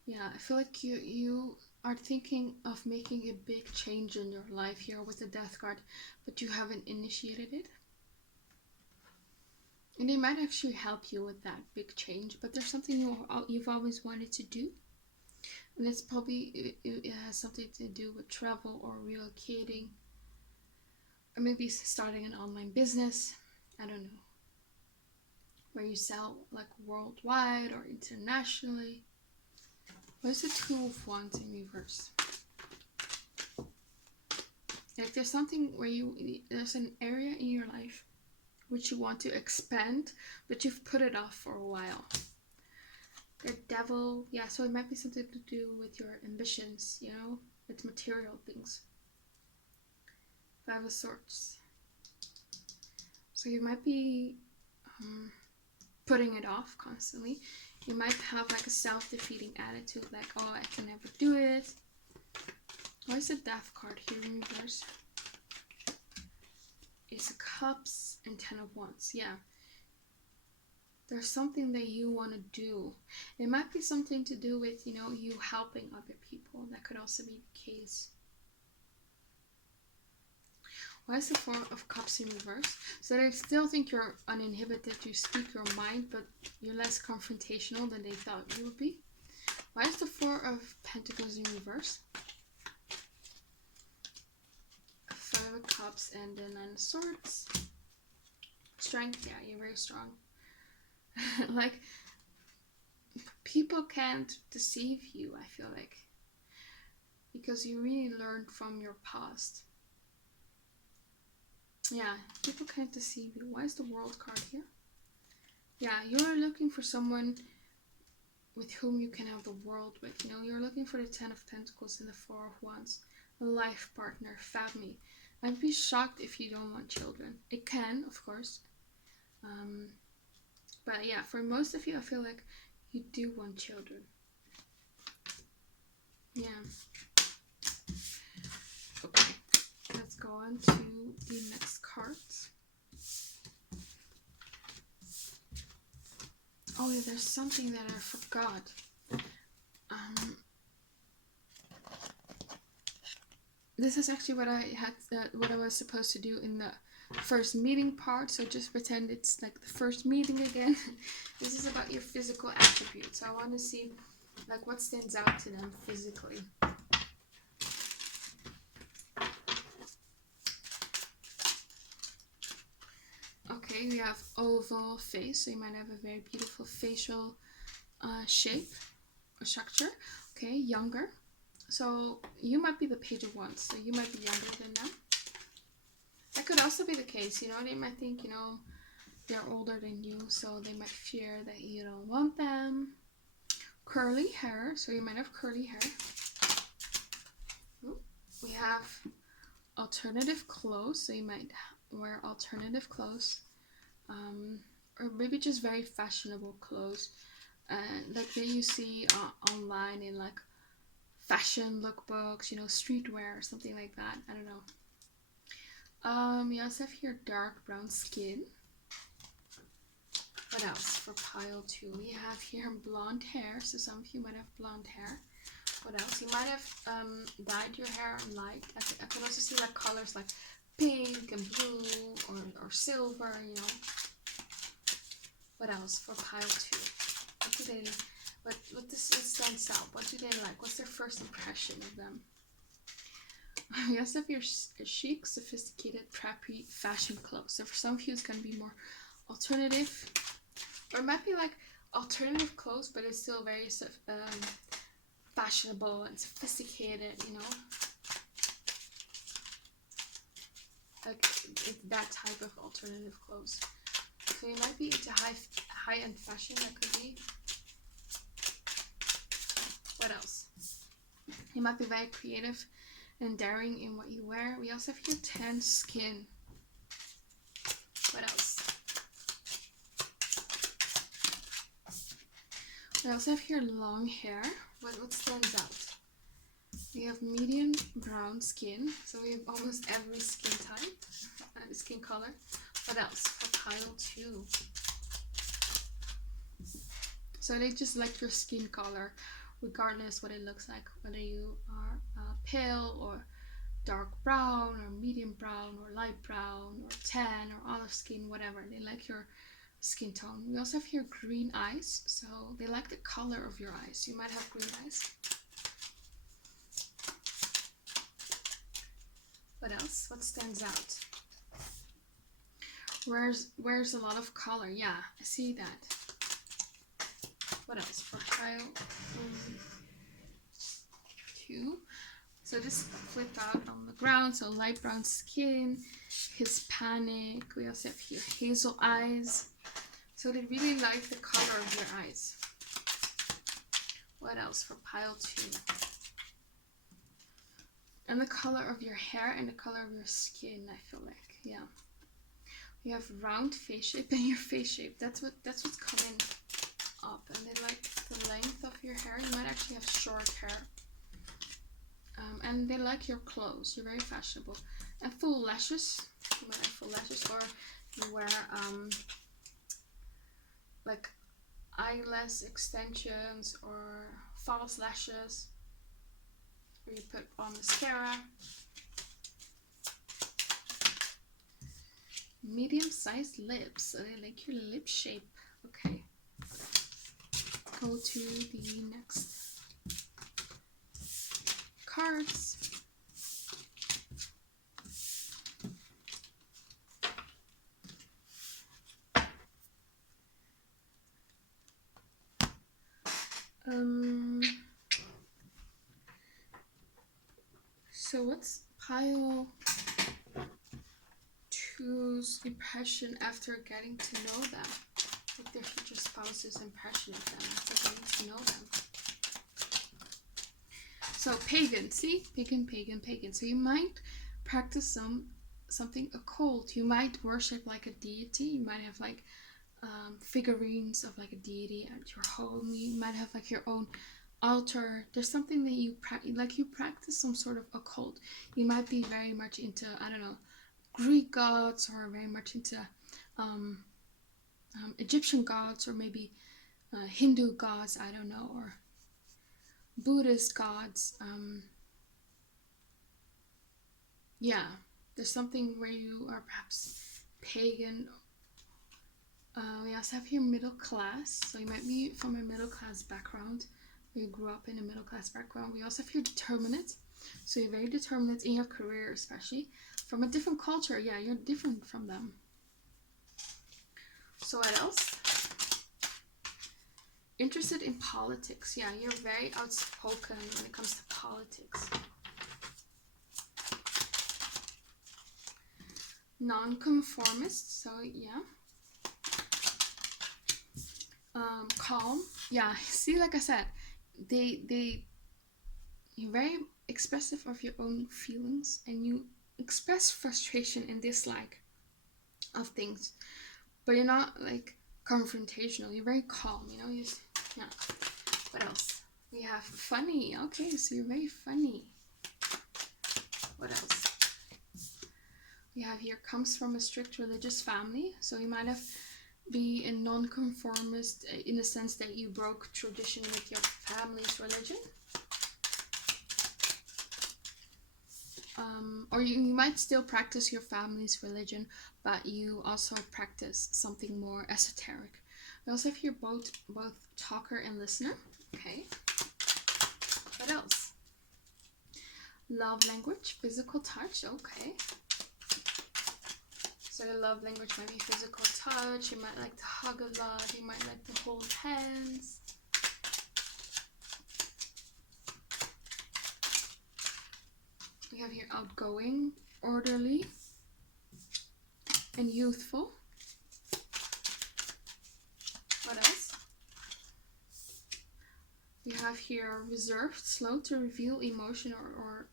Yeah, I feel like you are thinking of making a big change in your life here with the Death card, but you haven't initiated it. And they might actually help you with that big change, but there's something you've always wanted to do. And it's probably, it has something to do with travel or relocating. Or maybe starting an online business. I don't know. Where you sell like worldwide or internationally. Where's the 2 of Wands in reverse? Like there's something where there's an area in your life which you want to expand, but you've put it off for a while. The Devil, yeah, so it might be something to do with your ambitions, you know, with material things. 5 of Swords. So you might be putting it off constantly. You might have like a self-defeating attitude, like, oh, I can never do it. Why is the Death card here in reverse? Ace of Cups and 10 of Wands. Yeah. There's something that you want to do. It might be something to do with, you know, you helping other people. That could also be the case. Why is the 4 of Cups in reverse? So they still think you're uninhibited, you speak your mind, but you're less confrontational than they thought you would be. Why is the 4 of Pentacles in reverse? 5 of Cups and the 9 of Swords. Strength, yeah, you're very strong. Like, people can't deceive you, I feel like. Because you really learned from your past. Yeah, people can't deceive you. Why is the World card here? Yeah, you're looking for someone with whom you can have the world with. You know, you're looking for the 10 of Pentacles and the 4 of Wands. A life partner, family. I'd be shocked if you don't want children. It can, of course. But yeah, for most of you, I feel like you do want children. Yeah. Okay. Let's go on to the next cards. Oh yeah, there's something that I forgot. This is actually what I had, what I was supposed to do in the first meeting part. So just pretend it's like the first meeting again. This is about your physical attributes. So I want to see like what stands out to them physically. Okay, we have oval face, so you might have a very beautiful facial shape or structure. Okay, younger. So you might be the Page of Wands, so you might be younger than them. That could also be the case, you know, they might think, you know, they're older than you, so they might fear that you don't want them. Curly hair, so you might have curly hair. Ooh. We have alternative clothes, so you might wear alternative clothes. Or maybe just very fashionable clothes. Like that you see online in like fashion lookbooks, you know, streetwear or something like that. I don't know. You also have here dark brown skin. What else for pile 2? We have here blonde hair, so some of you might have blonde hair. What else? You might have dyed your hair light. I could also see like colors like pink and blue or silver, you know. What else for pile 2? they, what stands out? What do they like? What's their first impression of them? Yes, if you're chic, sophisticated, preppy, fashion clothes. So for some of you, it's going to be more alternative. Or it might be like alternative clothes, but it's still very fashionable and sophisticated, you know? Like, it's that type of alternative clothes. So you might be into high-end fashion, that could be. What else? You might be very creative and daring in what you wear. We also have here tan skin. What else? We also have here long hair. What stands out? We have medium brown skin. So we have almost every skin type, skin color. What else? For pile 2. So they just like your skin color, regardless what it looks like, whether you are pale or dark brown or medium brown or light brown or tan or olive skin, whatever. They like your skin tone. We also have here green eyes, so they like the color of your eyes. You might have green eyes. What else? What stands out? Where's a lot of color? Yeah, I see that. What else? For pile 2. So just flip out on the ground. So light brown skin, Hispanic. We also have here hazel eyes. So they really like the color of your eyes. What else for pile 2? And the color of your hair and the color of your skin, I feel like. Yeah. You have round face shape and your face shape. That's what's coming up. And they like the length of your hair. You might actually have short hair. And they like your clothes. You're very fashionable. And full lashes. You might have full lashes, or you wear like eyelash extensions or false lashes. Or you put on mascara. Medium-sized lips. So they like your lip shape. Okay. Go to the next cards. So what's pile 2's impression after getting to know them? Like their future spouse's impression of them after getting to know them. So pagan, see? Pagan. So you might practice something occult. You might worship like a deity. You might have like figurines of like a deity at your home. You might have like your own altar. There's something that you practice some sort of occult. You might be very much into, I don't know, Greek gods, or very much into Egyptian gods, or maybe Hindu gods, I don't know, or Buddhist gods. Yeah, there's something where you are perhaps pagan. We also have here middle class, so you might be from a middle class background. You grew up in a middle class background. We also have here determinate, so you're very determined in your career, especially from a different culture. Yeah, you're different from them. So what else? Interested in politics. Yeah, you're very outspoken when it comes to politics. Non-conformist. So yeah. Calm. Yeah, see, like I said, you're very expressive of your own feelings, and you express frustration and dislike of things, but you're not like confrontational. You're very calm, you know. Yeah. What else? We have funny. Okay, so you're very funny. What else? We have here comes from a strict religious family, so you might have be a non-conformist in the sense that you broke tradition with your family's religion. Or you might still practice your family's religion, but you also practice something more esoteric. I also have here both talker and listener. Okay. What else? Love language, physical touch. Okay. So your love language might be physical touch. You might like to hug a lot. You might like to hold hands. We have here outgoing, orderly, and youthful. What else? We have here reserved, slow to reveal emotion or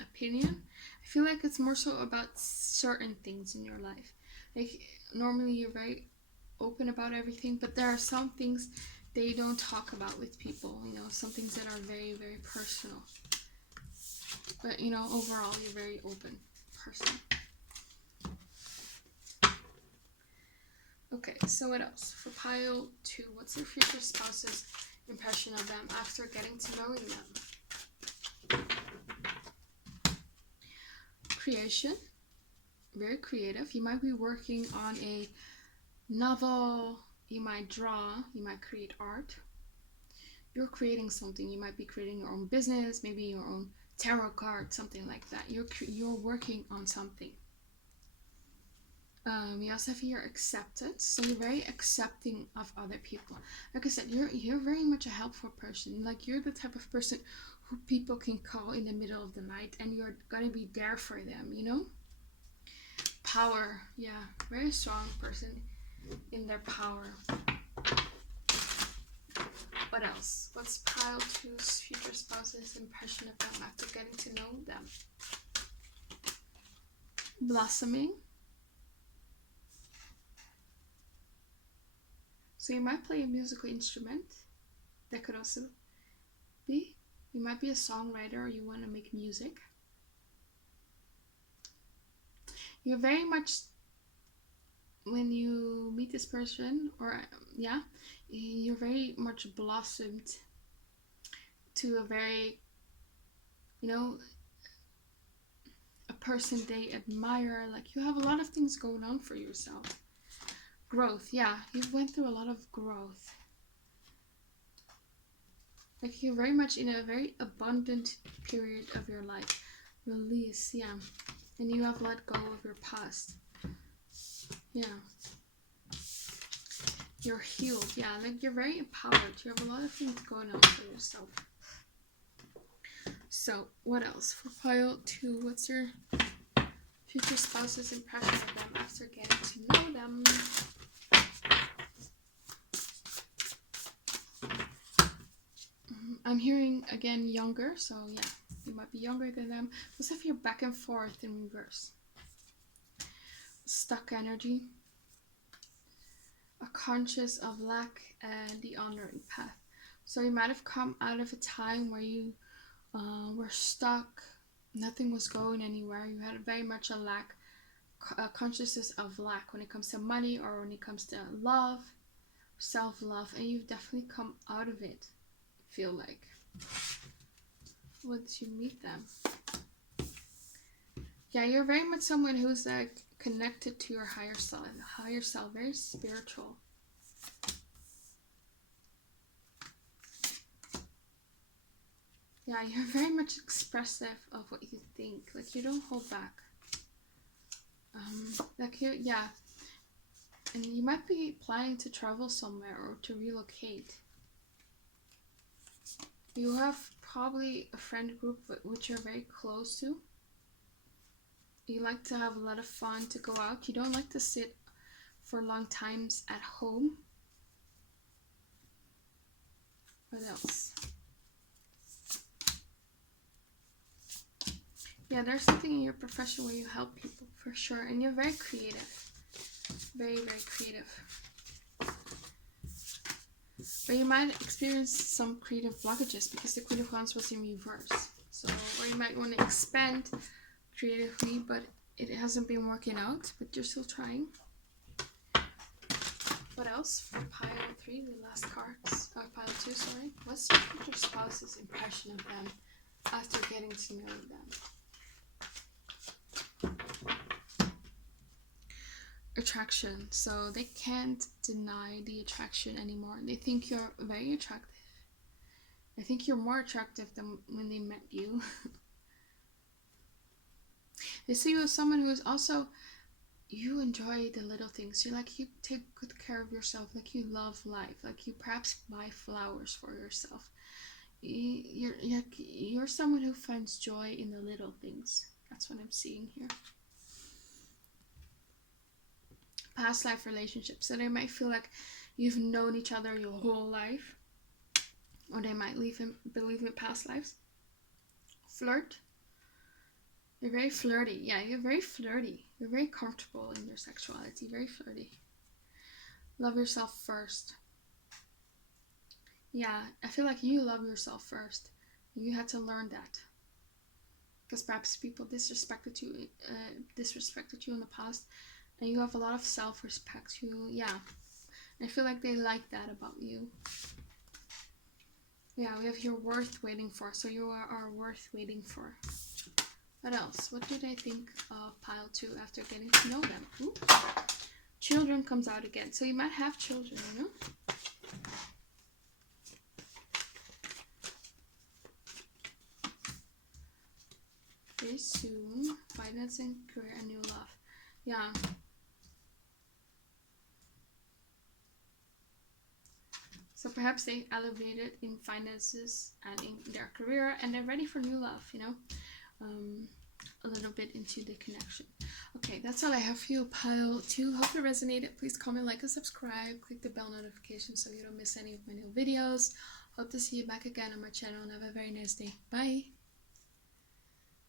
opinion. I feel like it's more so about certain things in your life. Like normally you're very open about everything, but there are some things they don't talk about with people. You know, some things that are very, very personal. But you know, overall you're a very open person. Okay, so what else? For pile 2, what's your future spouse's impression of them after getting to knowing them? Creation, very creative. You might be working on a novel, you might draw, you might create art. You're creating something. You might be creating your own business, maybe your own tarot card, something like that. You're working on something. You also have here acceptance, so you're very accepting of other people. Like I said, you're very much a helpful person. Like you're the type of person who people can call in the middle of the night, and you're gonna be there for them. You know. Power, yeah, very strong person in their power. What else? What's pile 2's future spouse's impression of them after getting to know them? Blossoming. So you might play a musical instrument. That could also be. You might be a songwriter or you want to make music. You're very much, when you meet this person, or yeah, you're very much blossomed to a very, you know, a person they admire. Like you have a lot of things going on for yourself. Growth, yeah, you went through a lot of growth. Like you're very much in a very abundant period of your life. Release, yeah. And you have let go of your past. Yeah. You're healed, yeah. Like you're very empowered. You have a lot of things going on for yourself. So, what else? For pile 2, what's your future spouse's impression of them after getting to know them? I'm hearing again younger, so yeah, you might be younger than them. Let's have your back and forth in reverse. Stuck energy, a conscious of lack, and the honoring path. So you might have come out of a time where you were stuck, nothing was going anywhere. You had very much a lack, a consciousness of lack when it comes to money or when it comes to love, self-love, and you've definitely come out of it. Feel like once you meet them, yeah, you're very much someone who's like connected to your higher self, very spiritual. Yeah, you're very much expressive of what you think. Like you don't hold back. Like you, yeah, and you might be planning to travel somewhere or to relocate. You have probably a friend group which you're very close to. You like to have a lot of fun, to go out. You don't like to sit for long times at home. What else? Yeah, there's something in your profession where you help people for sure, and you're very creative. Very, very creative. But you might experience some creative blockages because the Queen of Wands was in reverse. So, or you might want to expand creatively, but it hasn't been working out, but you're still trying. What else? For pile 3, the last cards, pile 2, sorry. What's your future spouse's impression of them after getting to know them? attraction, so they can't deny the attraction anymore. They think you're very attractive. I think you're more attractive than when they met you. They see you as someone who is also, you enjoy the little things. You like, you take good care of yourself, like you love life, like you perhaps buy flowers for yourself. You're someone who finds joy in the little things. That's what I'm seeing here. Past life relationships. So they might feel like you've known each other your whole life, or they might believe in past lives. Flirt. You're very flirty. Yeah, you're very flirty. You're very comfortable in your sexuality. Very flirty. Love yourself first. Yeah, I feel like you love yourself first. You had to learn that. Because perhaps people disrespected you in the past, and you have a lot of self-respect. I feel like they like that about you. Yeah, we have your worth waiting for. So you are worth waiting for. What else? What do they think of pile 2 after getting to know them? Ooh. Children comes out again. So you might have children, you know? Very soon. Finance and career and new love. Yeah. So perhaps they elevated in finances and in their career, and they're ready for new love, you know? A little bit into the connection. Okay, that's all I have for you, pile 2. Hope it resonated. Please comment, like, and subscribe. Click the bell notification so you don't miss any of my new videos. Hope to see you back again on my channel, and have a very nice day. Bye.